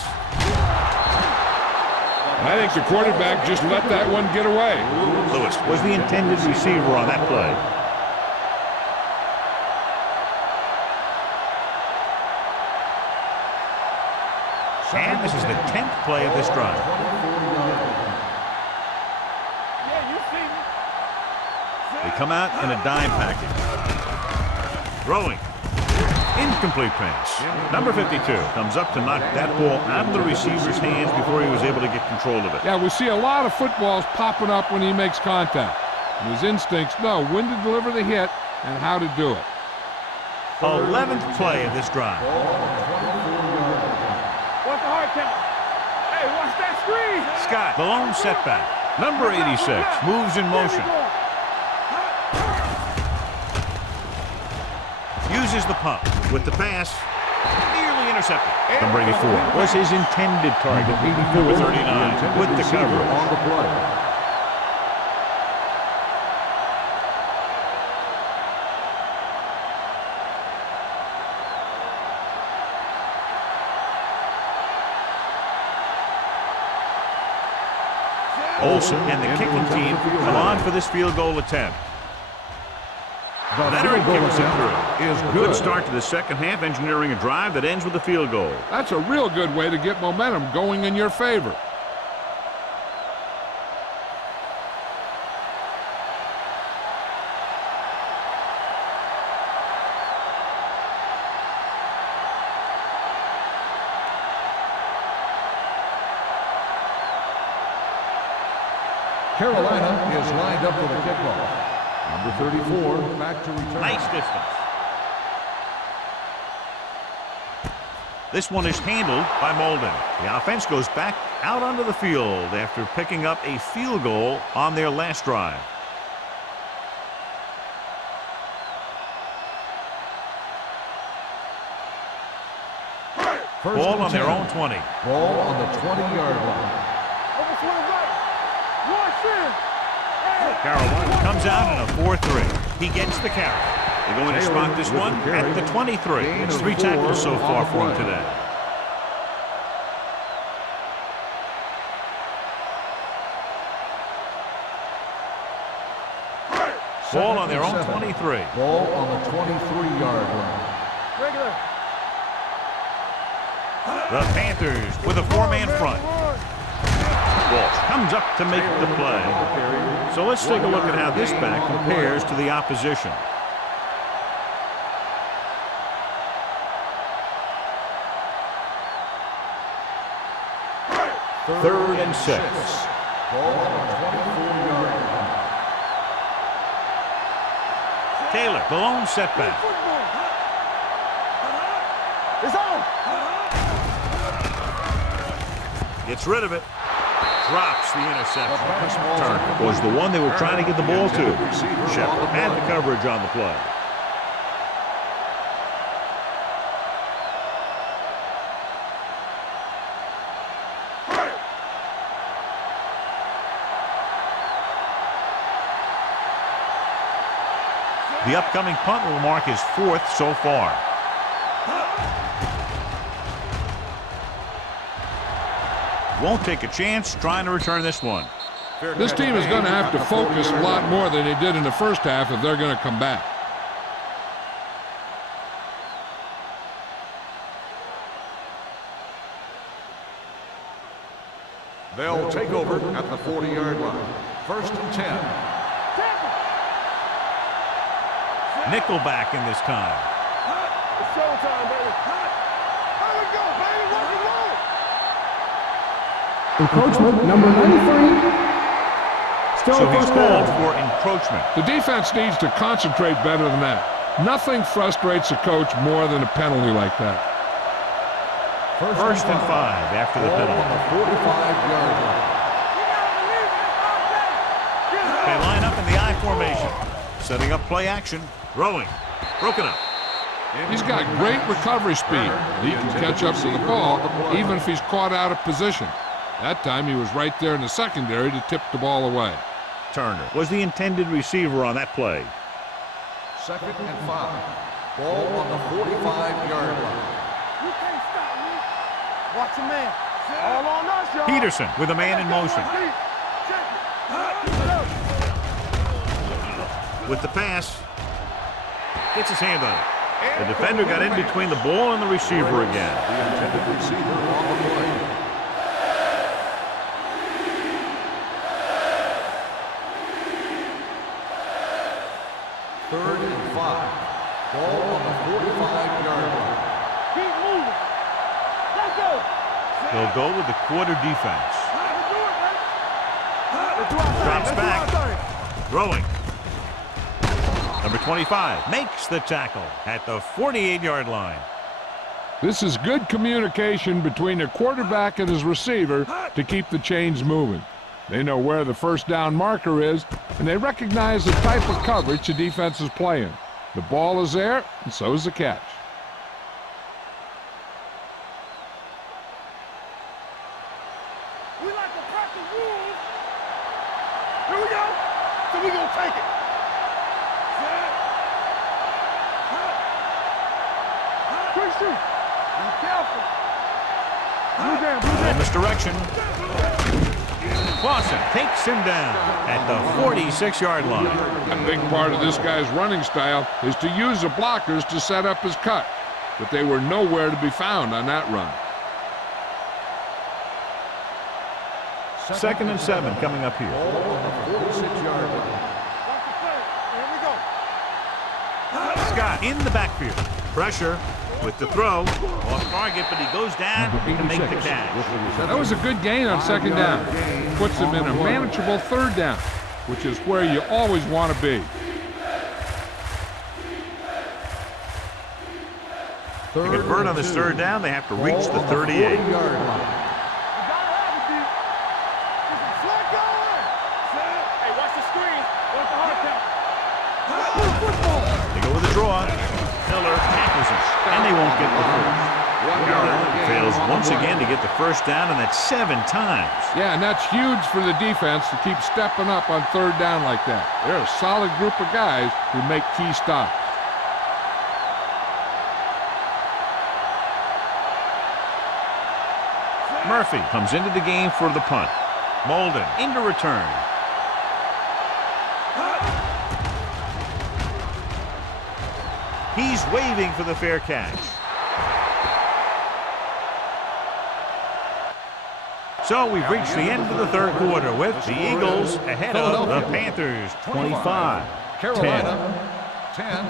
I think the quarterback just let that one get away. Lewis was the intended receiver on that play. And this is the 10th play of this drive. Yeah, you see me. They come out in a dime package. Throwing. Incomplete pass. Number 52 comes up to knock that ball out of the receiver's hands before he was able to get control of it. Yeah, we see a lot of footballs popping up when he makes contact. And his instincts know when to deliver the hit and how to do it. 11th play of this drive. What's the hard count? Hey, watch that screen. Scott, the lone setback. Number 86 moves in motion. Uses the pump with the pass. Nearly intercepted. Number 84 was his intended target. Number 39 with the coverage. On the play. Olsen and the kicking team come on for this field goal attempt. Leonard kicks it through. Is A good start to the second half, engineering a drive that ends with a field goal. That's a real good way to get momentum going in your favor. Carolina is lined up for the kickoff. Number 34, back to return. Nice distance. This one is handled by Molden. The offense goes back out onto the field after picking up a field goal on their last drive. Ball on their own 20. Ball on the 20-yard line. Over to the right. Watch in. Carolina comes out in a 4-3. He gets the carry. They're going to spot this one at the 23. It's 3 tackles so far for him today. Ball on their own 23. Ball on the 23-yard line. Regular. The Panthers with a four-man front. Walsh comes up to make the play. So let's take a look at how this back compares to the opposition. Third and 6. Ball on the 24-yard line. Taylor, the lone setback. It's on. Gets rid of it. Drops the interception. Turner was the one they were trying to get the ball to. Shepard had the coverage on the play. The upcoming punt will mark his 4th so far. Won't take a chance trying to return this one. This team is going to have to focus a lot more than they did in the first half if they're going to come back. They'll take over at the 40-yard line. 1st and 10. Nickelback in this time. It's showtime, baby. Here we go, baby. Rock and roll. Encroachment number 93. Still So he's first called down. for encroachment. The defense needs to concentrate better than that. Nothing frustrates a coach more than a penalty like that. First and 5 after the Ball on penalty. the 45-yard line. They line up in the I formation. Setting up play action. Throwing. Broken up. He's got great recovery speed. He can catch up to the ball even if he's caught out of position. That time he was right there in the secondary to tip the ball away. Turner was the intended receiver on that play. 2nd and 5. Ball on the 45-yard line. You can't stop me. Watch your man. All on us, y'all. Peterson with a man in motion. With the pass. Gets his hand on it. The defender got in between the ball and the receiver again. The intended receiver on the play. Third and 5. Ball on the 45-yard line. Keep moving. Let's go. They'll go with the quarter defense. Drops back. Throwing. Number 25 makes the tackle at the 48-yard line. This is good communication between the quarterback and his receiver to keep the chains moving. They know where the first down marker is, and they recognize the type of coverage the defense is playing. The ball is there, and so is the catch. We like to practice rules. Here we go. So we gonna take it. Quick shoot. Be careful. Blue down, blue down. Misdirection. Clausen takes him down at the 46-yard line. A big part of this guy's running style is to use the blockers to set up his cut, but they were nowhere to be found on that run. 2nd and 7 coming up here. Ball on the 46-yard line. Watch the play. Here we go. Scott in the backfield. Pressure with the throw. Off target, but he goes down to make the catch. That was a good gain on 2nd down. Puts him in a manageable 3rd down, which is where you always want to be. To convert on this 3rd down, they have to reach the 38. You gotta have it, D. This is flat going. Hey, watch the screen. Watch the hard count. They go with a draw. Miller tackles him, and they won't get the first. Carroll fails once again to get the first down, and that's 7 times. Yeah, and that's huge for the defense to keep stepping up on 3rd down like that. They're a solid group of guys who make key stops. Murphy comes into the game for the punt. Molden into return. He's waving for the fair catch. So we've reached the end of the third quarter with the Eagles ahead of the Panthers, 25-10. Carolina, 10.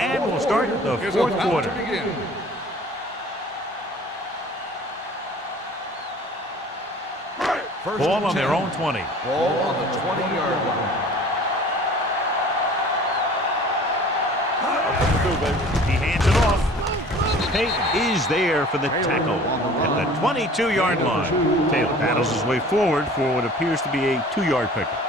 And we'll start the fourth quarter. Ball on their own 20. Ball on the 20-yard line. He hands it off. Tate is there for the tackle at the 22-yard line. Taylor battles his way forward for what appears to be a 2-yard pickup.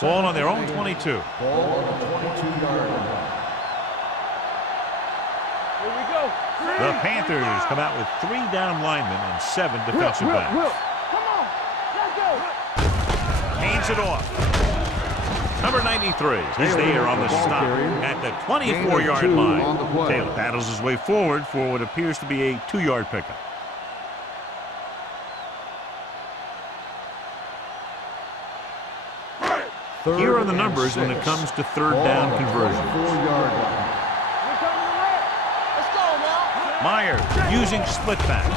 Ball on their own 22. Ball on the 22-yard line. Here we go. The Panthers come out with 3 down linemen and 7 defensive backs. Come on. Let's go. Hands it off. Number 93 is there on the stop at the 24-yard line. Taylor battles his way forward for what appears to be a 2-yard pickup. Here are the numbers when it comes to third down conversions. 4-yard line. We're coming to red. Let's go now. Myers using split back.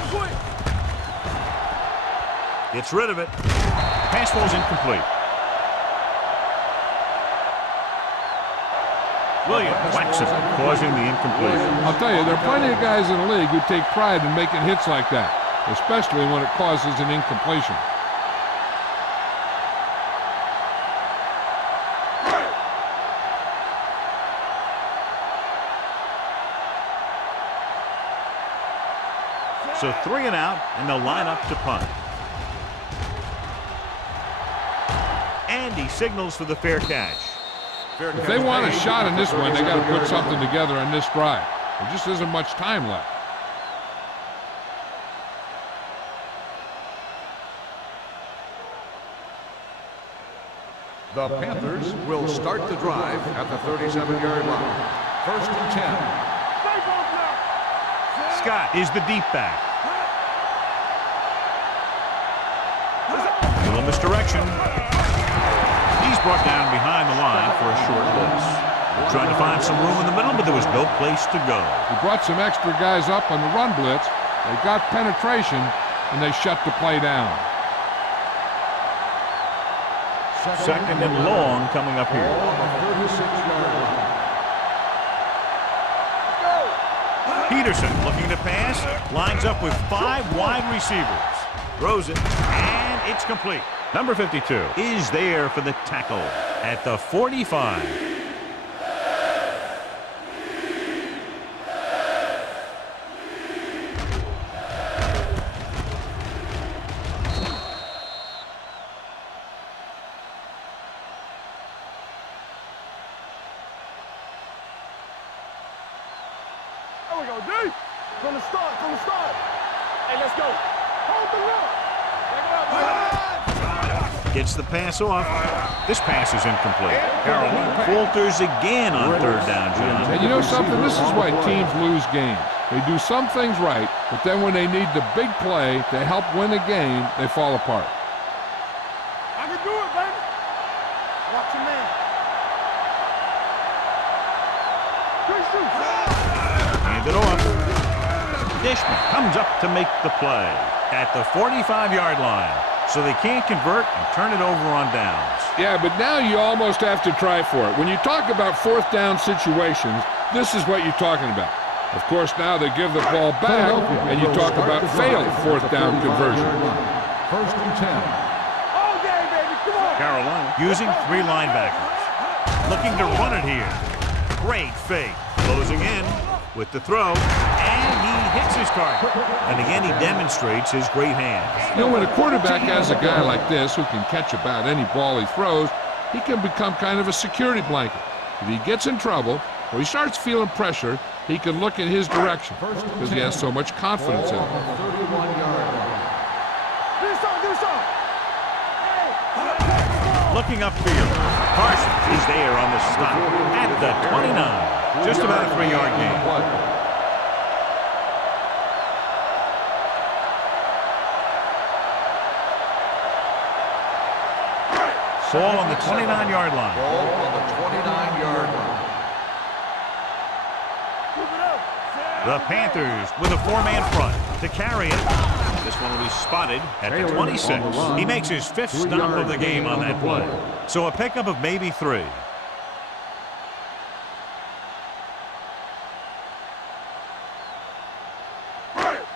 Gets rid of it. Pass ball's incomplete. Williams whacks it, causing the incompletion. I'll tell you, there are plenty of guys in the league who take pride in making hits like that, especially when it causes an incompletion. So 3 and out, and they'll line up to punt. And he signals for the fair catch. If they want a shot in this one, they got to put something together on this drive. There just isn't much time left. The Panthers will start the drive at the 37-yard line. 1st and 10. Scott is the deep back. Little misdirection. He's brought down behind the line for a short blitz. Trying to find some room in the middle, but there was no place to go. He brought some extra guys up on the run blitz. They got penetration, and they shut the play down. Second and long coming up here. Ball on the 36-yard line. Peterson looking to pass, lines up with 5 wide receivers. Throws it, and it's complete. Number 52 is there for the tackle at the 45. There we go, D. From the start. Hey, let's go. Hold the rope. Take it up. Gets the pass off. This pass is incomplete. Carolina falters again on third down, John. And you know something? This is why teams lose games. They do some things right, but then when they need the big play to help win a game, they fall apart. I can do it, baby. Watch your man. Good shoot. Hand it off. Dishman comes up to make the play at the 45-yard line. So they can't convert and turn it over on downs. Yeah, but now you almost have to try for it. When you talk about fourth down situations, this is what you're talking about. Of course, now they give the ball back, and you talk about failed fourth down conversion. 1st and 10. All day, baby. Come on. Carolina using 3 linebackers. Looking to run it here. Great fake. Closing in with the throw, and he hits his target. And again, he demonstrates his great hands. You know, when a quarterback has a guy like this who can catch about any ball he throws, he can become kind of a security blanket. If he gets in trouble or he starts feeling pressure, he can look in his direction because he has so much confidence in him. 31-yard line. Do something. Hey. Looking upfield, Carson is there on the stop at the 29. Just about a 3-yard gain. Ball on the 29-yard line. Ball on the 29-yard line. The Panthers with a 4-man front to carry it. This one will be spotted at the 26. He makes his 5th stop of the game on that play. So a pickup of maybe 3.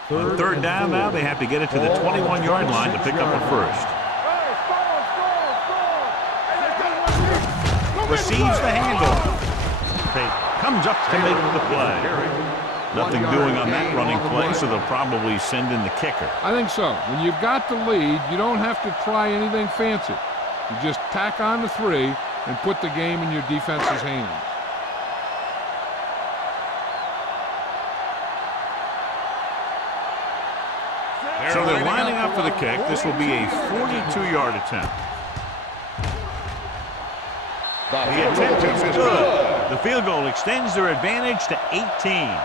On 3rd down now, they have to get it to the 21-yard line to pick up a first. Receives the handoff. Comes up to make the play. Nothing doing on that running play, so they'll probably send in the kicker. I think so. When you've got the lead, you don't have to try anything fancy. You just tack on the 3 and put the game in your defense's hands. So they're lining up for the kick. This will be a 42-yard attempt. The attempt is good. The field goal extends their advantage to 18.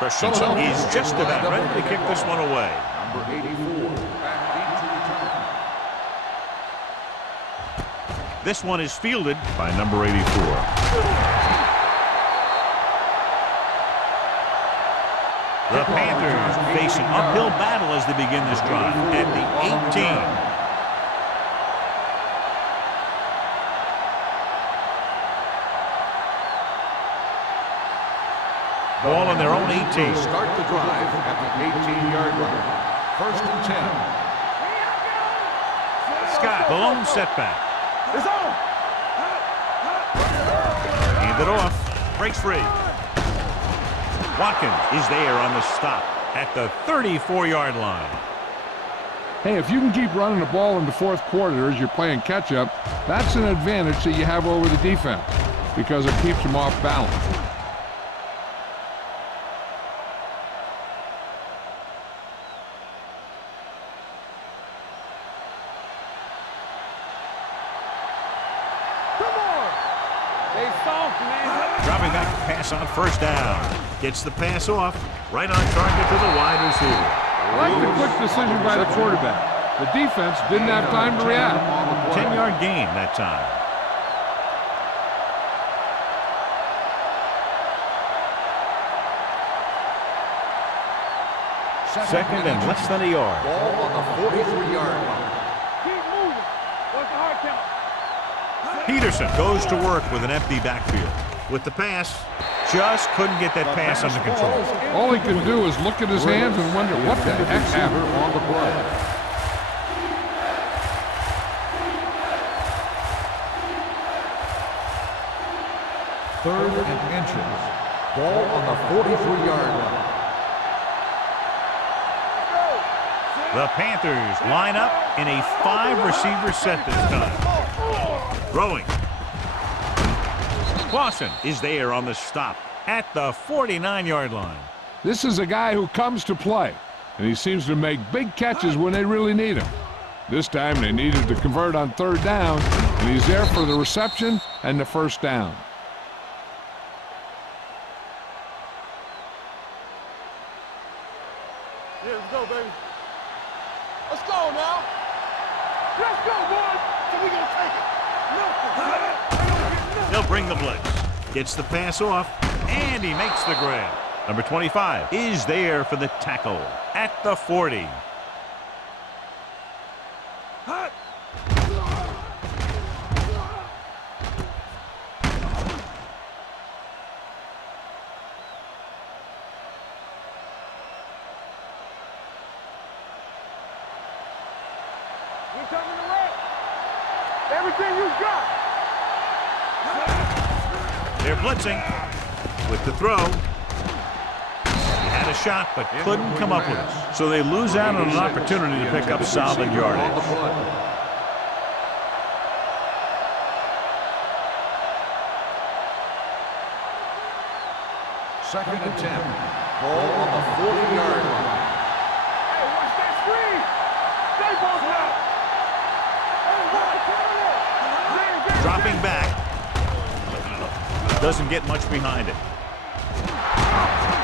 Christensen is just about ready to kick this one away. Number 84, back into return. This one is fielded by number 84. The Panthers face an uphill battle as they begin this drive at the 18. Ball on their own 18. Start the drive at the 18-yard line. 1st and 10. Scott, the lone setback. It's on. Hand it off. Breaks free. Watkins is there on the stop at the 34-yard line. Hey, if you can keep running the ball in the 4th quarter as you're playing catch-up, that's an advantage that you have over the defense because it keeps them off balance. Dropping back to pass on 1st down. Gets the pass off. Right on target to the wide receiver. I like the quick decision by the quarterback. The defense didn't have time to react. 10-yard gain that time. Second and less than a yard. Ball on the 43-yard line. Keep moving. What's the hard count? Peterson goes to work with an empty backfield. With the pass, just couldn't get that pass under control. All he can do is look at his hands and wonder what the heck happened. On the play. Third and inches. Ball on the 43-yard line. The Panthers line up in a 5-receiver set this time. Throwing. Clausen is there on the stop at the 49-yard line. This is a guy who comes to play, and he seems to make big catches when they really need him. This time they needed to convert on 3rd down, and he's there for the reception and the 1st down. Yeah, let's go, baby. Let's go now. Let's go, boys. So we gonna take it. They'll bring the blitz. Gets the pass off, and he makes the grab. Number 25 is there for the tackle at the 40. We're coming to work. Everything you got. They're blitzing with the throw. He had a shot, but couldn't come up with it. So they lose out on an opportunity to pick up solid yardage. Second and 10. Ball on the 40-yard line. screen. Stay both up. Dropping back. Doesn't get much behind it.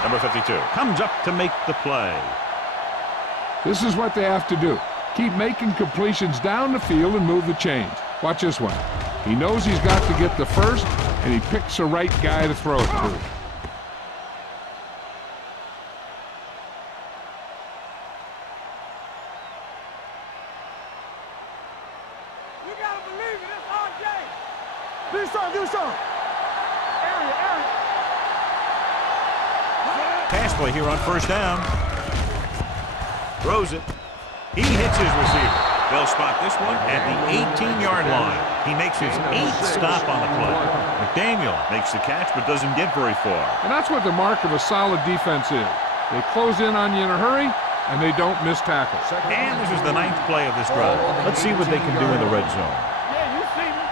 Number 52 comes up to make the play. This is what they have to do. Keep making completions down the field and move the chains. Watch this one. He knows he's got to get the first, and he picks the right guy to throw it to. You gotta believe it. It's our game. Do something. Area. Pass play here on first down. Throws it. He hits his receiver. They'll spot this one at the 18-yard line. He makes his 8th stop on the play. McDaniel makes the catch but doesn't get very far. And that's what the mark of a solid defense is. They close in on you in a hurry, and they don't miss tackles. And this is the 9th play of this drive. Let's see what they can do in the red zone. Yeah, you see me.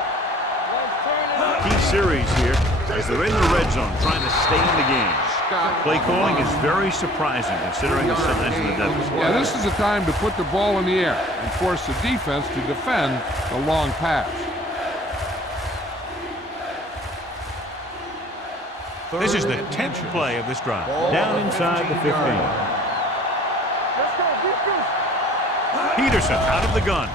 Let's turn it up. Key series here as they're in the red zone trying to stay in the game. Play calling is very surprising considering the size of the deficit. Yeah, this is the time to put the ball in the air and force the defense to defend the long pass. This is the 10th play of this drive. Down inside the 15. Let's go, defense. Peterson out of the gun.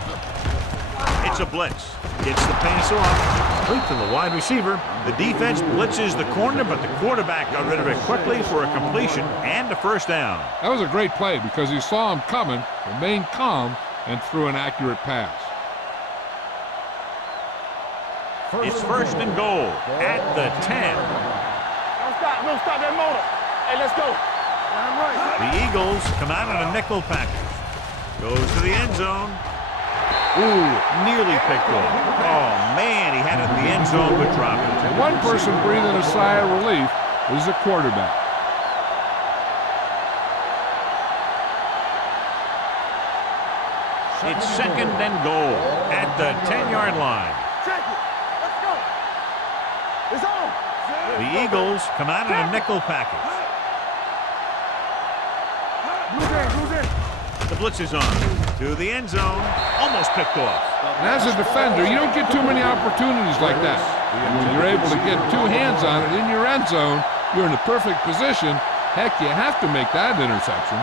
It's a blitz. Gets the pass off. Complete to the wide receiver. The defense blitzes the corner, but the quarterback got rid of it quickly for a completion and a first down. That was a great play because he saw him coming, remained calm, and threw an accurate pass. It's first and goal at the 10. Don't stop that motor. Hey, let's go. I'm right. The Eagles come out in a nickel package. Goes to the end zone. Ooh, nearly picked off. Oh, man, he had it in the end zone but dropped it. And one person breathing a sigh of relief is the quarterback. It's second and goal at the 10-yard line. Check it. Let's go. It's on. The Eagles come out in a nickel package. Who's in? The blitz is on. To the end zone. Almost picked off. And as a defender, you don't get too many opportunities like that. And when you're able to get two hands on it in your end zone, you're in the perfect position. Heck, you have to make that interception.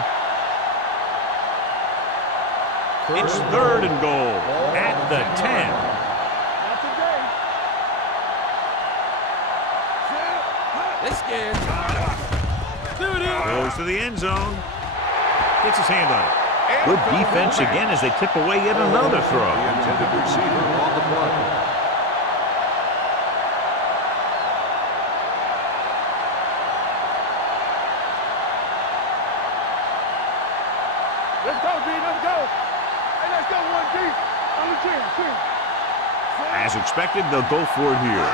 It's third and goal at the 10. Not today. This game. Goes to the end zone. Gets his hand on it. Good defense again as they tip away yet another throw. The intended receiver on the play. Let's go, D. Let's go. Hey, let's go, 1D. On the 10. As expected, they'll go for it here.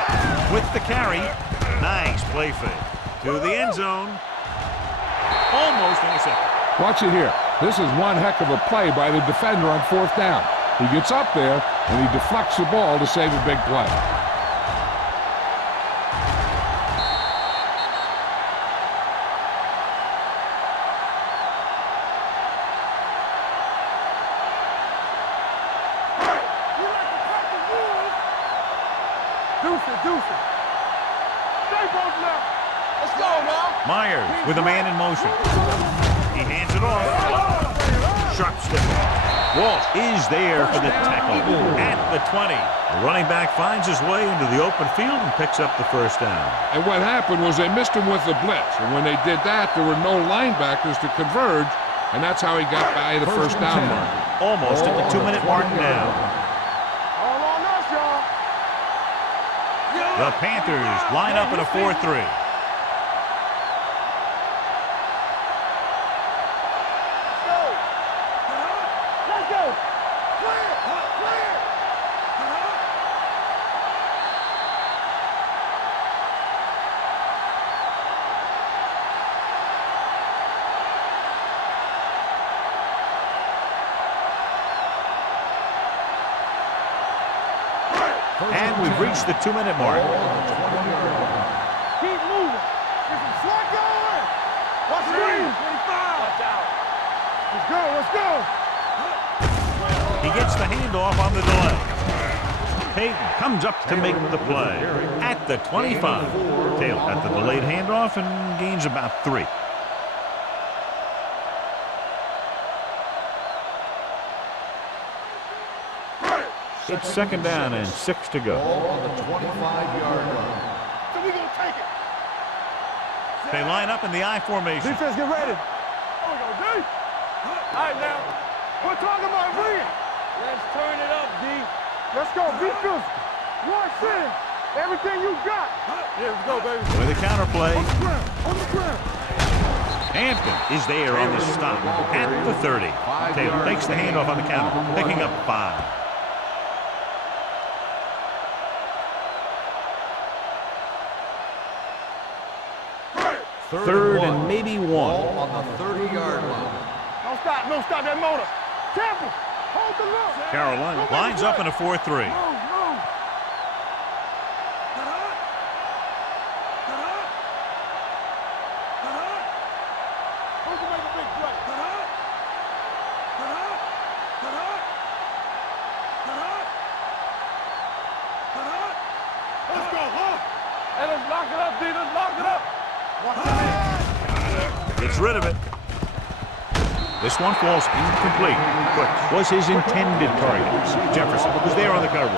With the carry. Nice play fake. To the end zone. Almost intercepted. Watch it here. This is one heck of a play by the defender on fourth down. He gets up there, and he deflects the ball to save a big play. Deuce. Stay both left. Let's go now. Myers with a man in motion. He hands it off. Sharp step. Walsh is there for the tackle at the 20. The running back finds his way into the open field and picks up the first down. And what happened was they missed him with the blitz. And when they did that, there were no linebackers to converge, and that's how he got by the first down mark. Almost at the 2-minute mark now. All on us, y'all. The Panthers line up in a 4-3. Let's go. Clear. And we've reached the 2-minute mark. Keep moving. Get some slack going. Watch the green. 25. Watch out. Let's go. He gets the handoff on the delay. Peyton comes up to make the play at the 25. Taylor at the delayed handoff and gains about 3. It's 2nd down and 6 to go. Ball on the 25-yard line. So we gonna take it. They line up in the I formation. Defense, get ready. Here we go, D. All right, now. We're talking about bringing. Let's turn it up, D. Let's go. Be physical. Rush in. Everything you got. Yeah, let's go, baby. With a counterplay. On the ground. On the ground. Hampton is there on the stop at the 30. Taylor takes the handoff on the counter, picking up 5. Third and maybe 1. Ball on the 30-yard line. Don't stop. Don't stop that motor. Careful. Hold the look. Carolina lines up in a 4-3. Move, move. Who can make a big play? Let's go, huh? Hey, let's lock it up, D. Let's lock it up. Gets rid of it. This one falls incomplete, but was his intended target. Jefferson was there on the coverage.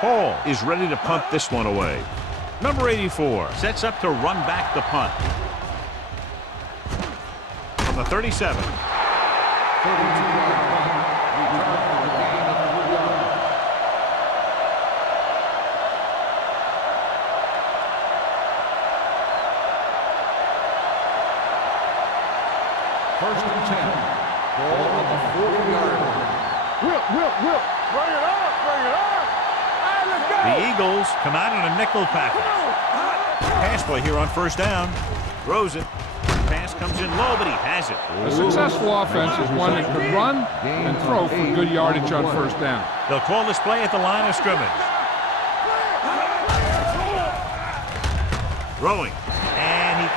Hall is ready to punt this one away. Number 84 sets up to run back the punt. From the 37. 32-yard punt. Return for a gain of 3 yards. First and 10. Ball on the 40-yard line. Whip. Bring it up. Bring it up. All right, let's go. The Eagles come out in a nickel package. Pass play here on 1st down. Throws it. Pass comes in low, but he has it. A successful offense is one that can run and throw for good yardage on 1st down. They'll call this play at the line of scrimmage. Throwing. And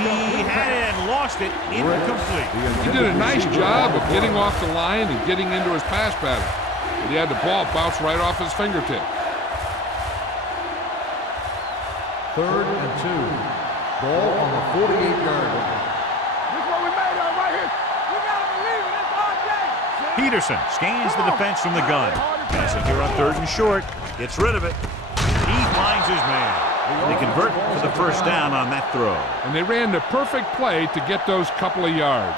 he had it and lost it. Incomplete. He did a nice job of getting off the line and getting into his pass pattern. But he had the ball bounce right off his fingertip. 3rd and 2. Ball on the 48-yard line. This is what we made of right here. You gotta believe it. It's our day. Peterson scans the defense from the gun. Passing here on 3rd and short. Gets rid of it. He finds his man. They convert for the 1st down on that throw. And they ran the perfect play to get those couple of yards.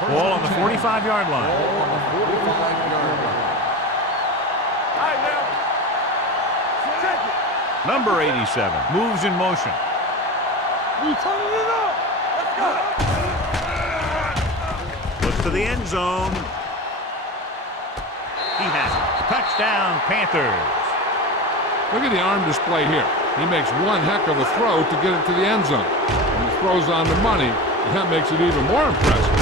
Ball on the 45-yard line. Ball on the 45-yard line. All right, now. Check it. Number 87 moves in motion. We turning it up. Let's go. Looks to the end zone. He has it. Touchdown, Panthers. Look at the arm display here. He makes one heck of a throw to get it to the end zone. When he throws on the money, that makes it even more impressive.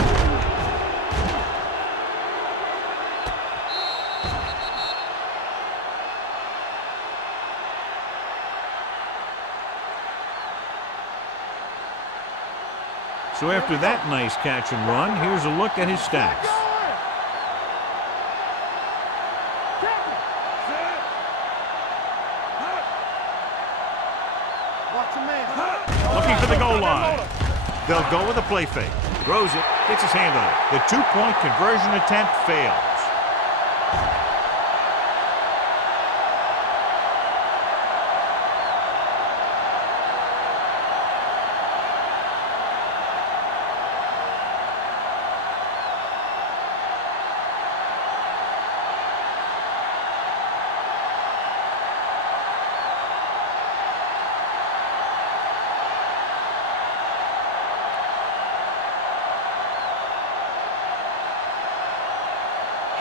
So after that nice catch and run, here's a look at his stats. Looking for the goal line. They'll go with a play fake. Throws it, gets his hand on it. The 2-point conversion attempt fails.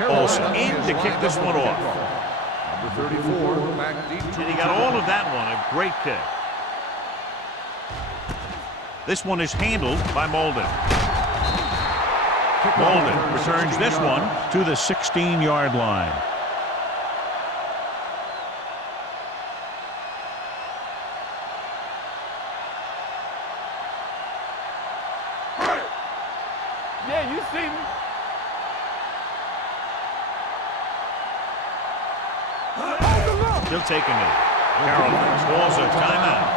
Olsen in to kick this one off. Number 34, back deep. And he got all of that one. A great kick. This one is handled by Molden. Bolden returns this one to the 16-yard line. Yeah, you see me. He'll take a knee. Carolina calls a timeout.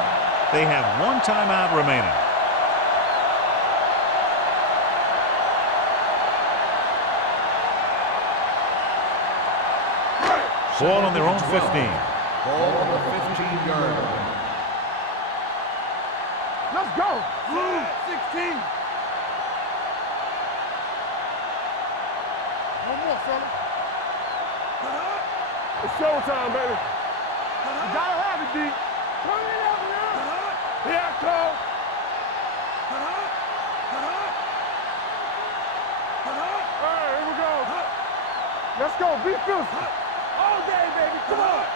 They have one timeout remaining. Ball on their own 15. Ball on the 15-yard line. Let's go. 16. One more, fellas. It's showtime, baby. You gotta have it, D. Turn it up now. Here I come. All right, here we go. Let's go. Be physical. All day, baby. Come on.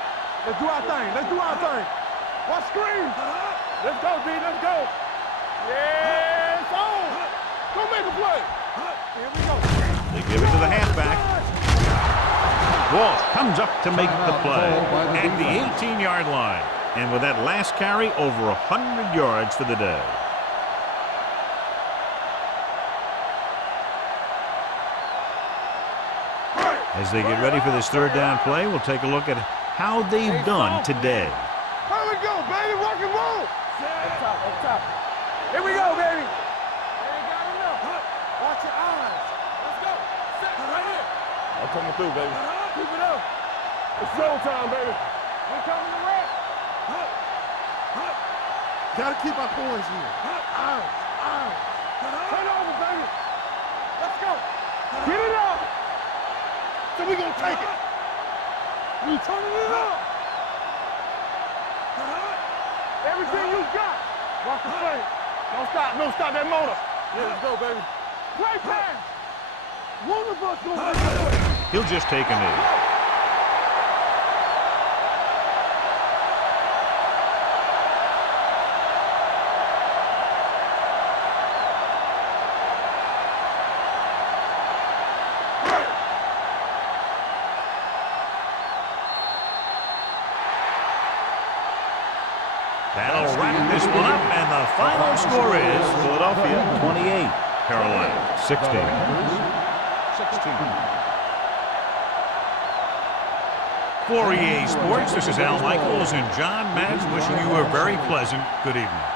Let's do our thing. Let's do our thing. Watch screen. Let's go, D. Let's go. Yeah, it's on. Go make a play. Here we go. They give it to the halfback. Walt comes up to make the play at the 18-yard line. And with that last carry, over 100 yards for the day. As they get ready for this third down play, we'll take a look at how they've done today. Here we go, baby. Rock and roll. Up top, up top. Here we go, baby. Ain't got enough. Watch your eyes. Let's go. Set right here. I'm coming through, baby. Keep it up. It's showtime, baby. We're coming to wreck. Gotta keep our poise here. Eyes, eyes. Turn over, baby. Let's go. Get it up. So we gonna take it. We turning it up. Everything you got. Watch the play. Don't stop. Don't stop that motor. Yeah, let's go, baby. Play pass. One of us gonna make the play. He'll just take a knee. That'll wrap this one up, and the final score is Philadelphia 28, Carolina 16. For EA Sports, this is Al Michaels and John Madden wishing you a very pleasant good evening.